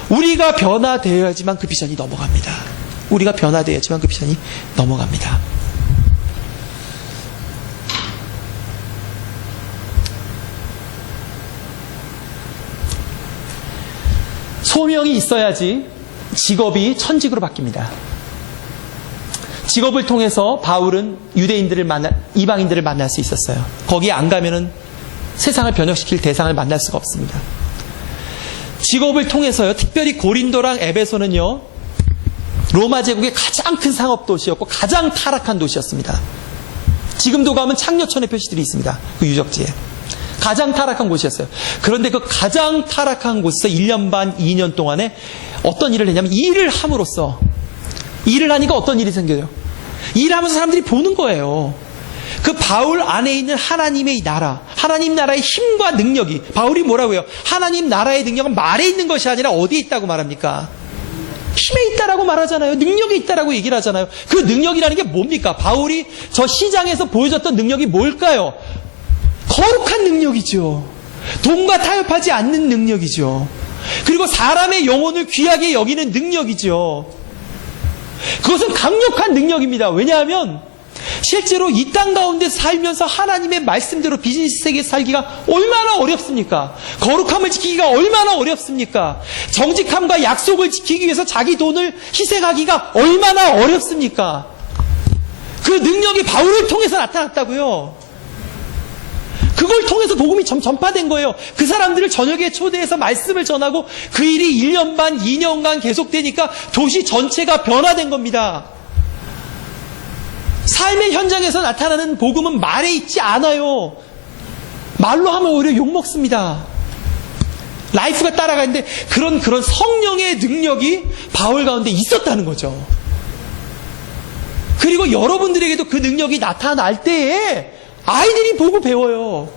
우리가 변화되어야지만 그 비전이 넘어갑니다. 우리가 변화되어야지만 그 비전이 넘어갑니다. 소명이 있어야지 직업이 천직으로 바뀝니다. 직업을 통해서 바울은 이방인들을 만날 수 있었어요. 거기에 안 가면은 세상을 변혁시킬 대상을 만날 수가 없습니다. 직업을 통해서요, 특별히 고린도랑 에베소는요, 로마 제국의 가장 큰 상업 도시였고 가장 타락한 도시였습니다. 지금도 가면 창녀촌의 표시들이 있습니다. 그 유적지에. 가장 타락한 곳이었어요. 그런데 그 가장 타락한 곳에서 1년 반, 2년 동안에 어떤 일을 했냐면, 일을 함으로써, 일을 하니까 어떤 일이 생겨요? 일을 하면서 사람들이 보는 거예요. 그 바울 안에 있는 하나님의 나라, 하나님 나라의 힘과 능력이, 바울이 뭐라고 해요? 하나님 나라의 능력은 말에 있는 것이 아니라 어디에 있다고 말합니까? 힘에 있다라고 말하잖아요. 능력에 있다라고 얘기를 하잖아요. 그 능력이라는 게 뭡니까? 바울이 저 시장에서 보여줬던 능력이 뭘까요? 거룩한 능력이죠. 돈과 타협하지 않는 능력이죠. 그리고 사람의 영혼을 귀하게 여기는 능력이죠. 그것은 강력한 능력입니다. 왜냐하면 실제로 이 땅 가운데 살면서 하나님의 말씀대로 비즈니스 세계에 살기가 얼마나 어렵습니까? 거룩함을 지키기가 얼마나 어렵습니까? 정직함과 약속을 지키기 위해서 자기 돈을 희생하기가 얼마나 어렵습니까? 그 능력이 바울을 통해서 나타났다고요. 그걸 통해서 복음이 전파된 거예요. 그 사람들을 저녁에 초대해서 말씀을 전하고 그 일이 1년 반, 2년간 계속되니까 도시 전체가 변화된 겁니다. 삶의 현장에서 나타나는 복음은 말에 있지 않아요. 말로 하면 오히려 욕먹습니다. 라이프가 따라가는데 그런 성령의 능력이 바울 가운데 있었다는 거죠. 그리고 여러분들에게도 그 능력이 나타날 때에 아이들이 보고 배워요.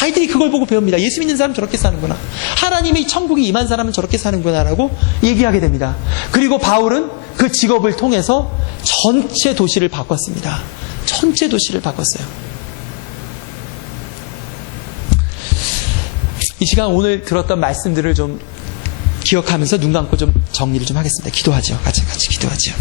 아이들이 그걸 보고 배웁니다. 예수 믿는 사람은 저렇게 사는구나. 하나님의 천국이 임한 사람은 저렇게 사는구나라고 얘기하게 됩니다. 그리고 바울은 그 직업을 통해서 전체 도시를 바꿨습니다. 전체 도시를 바꿨어요. 이 시간 오늘 들었던 말씀들을 좀 기억하면서 눈 감고 좀 정리를 좀 하겠습니다. 기도하죠. 같이 기도하죠.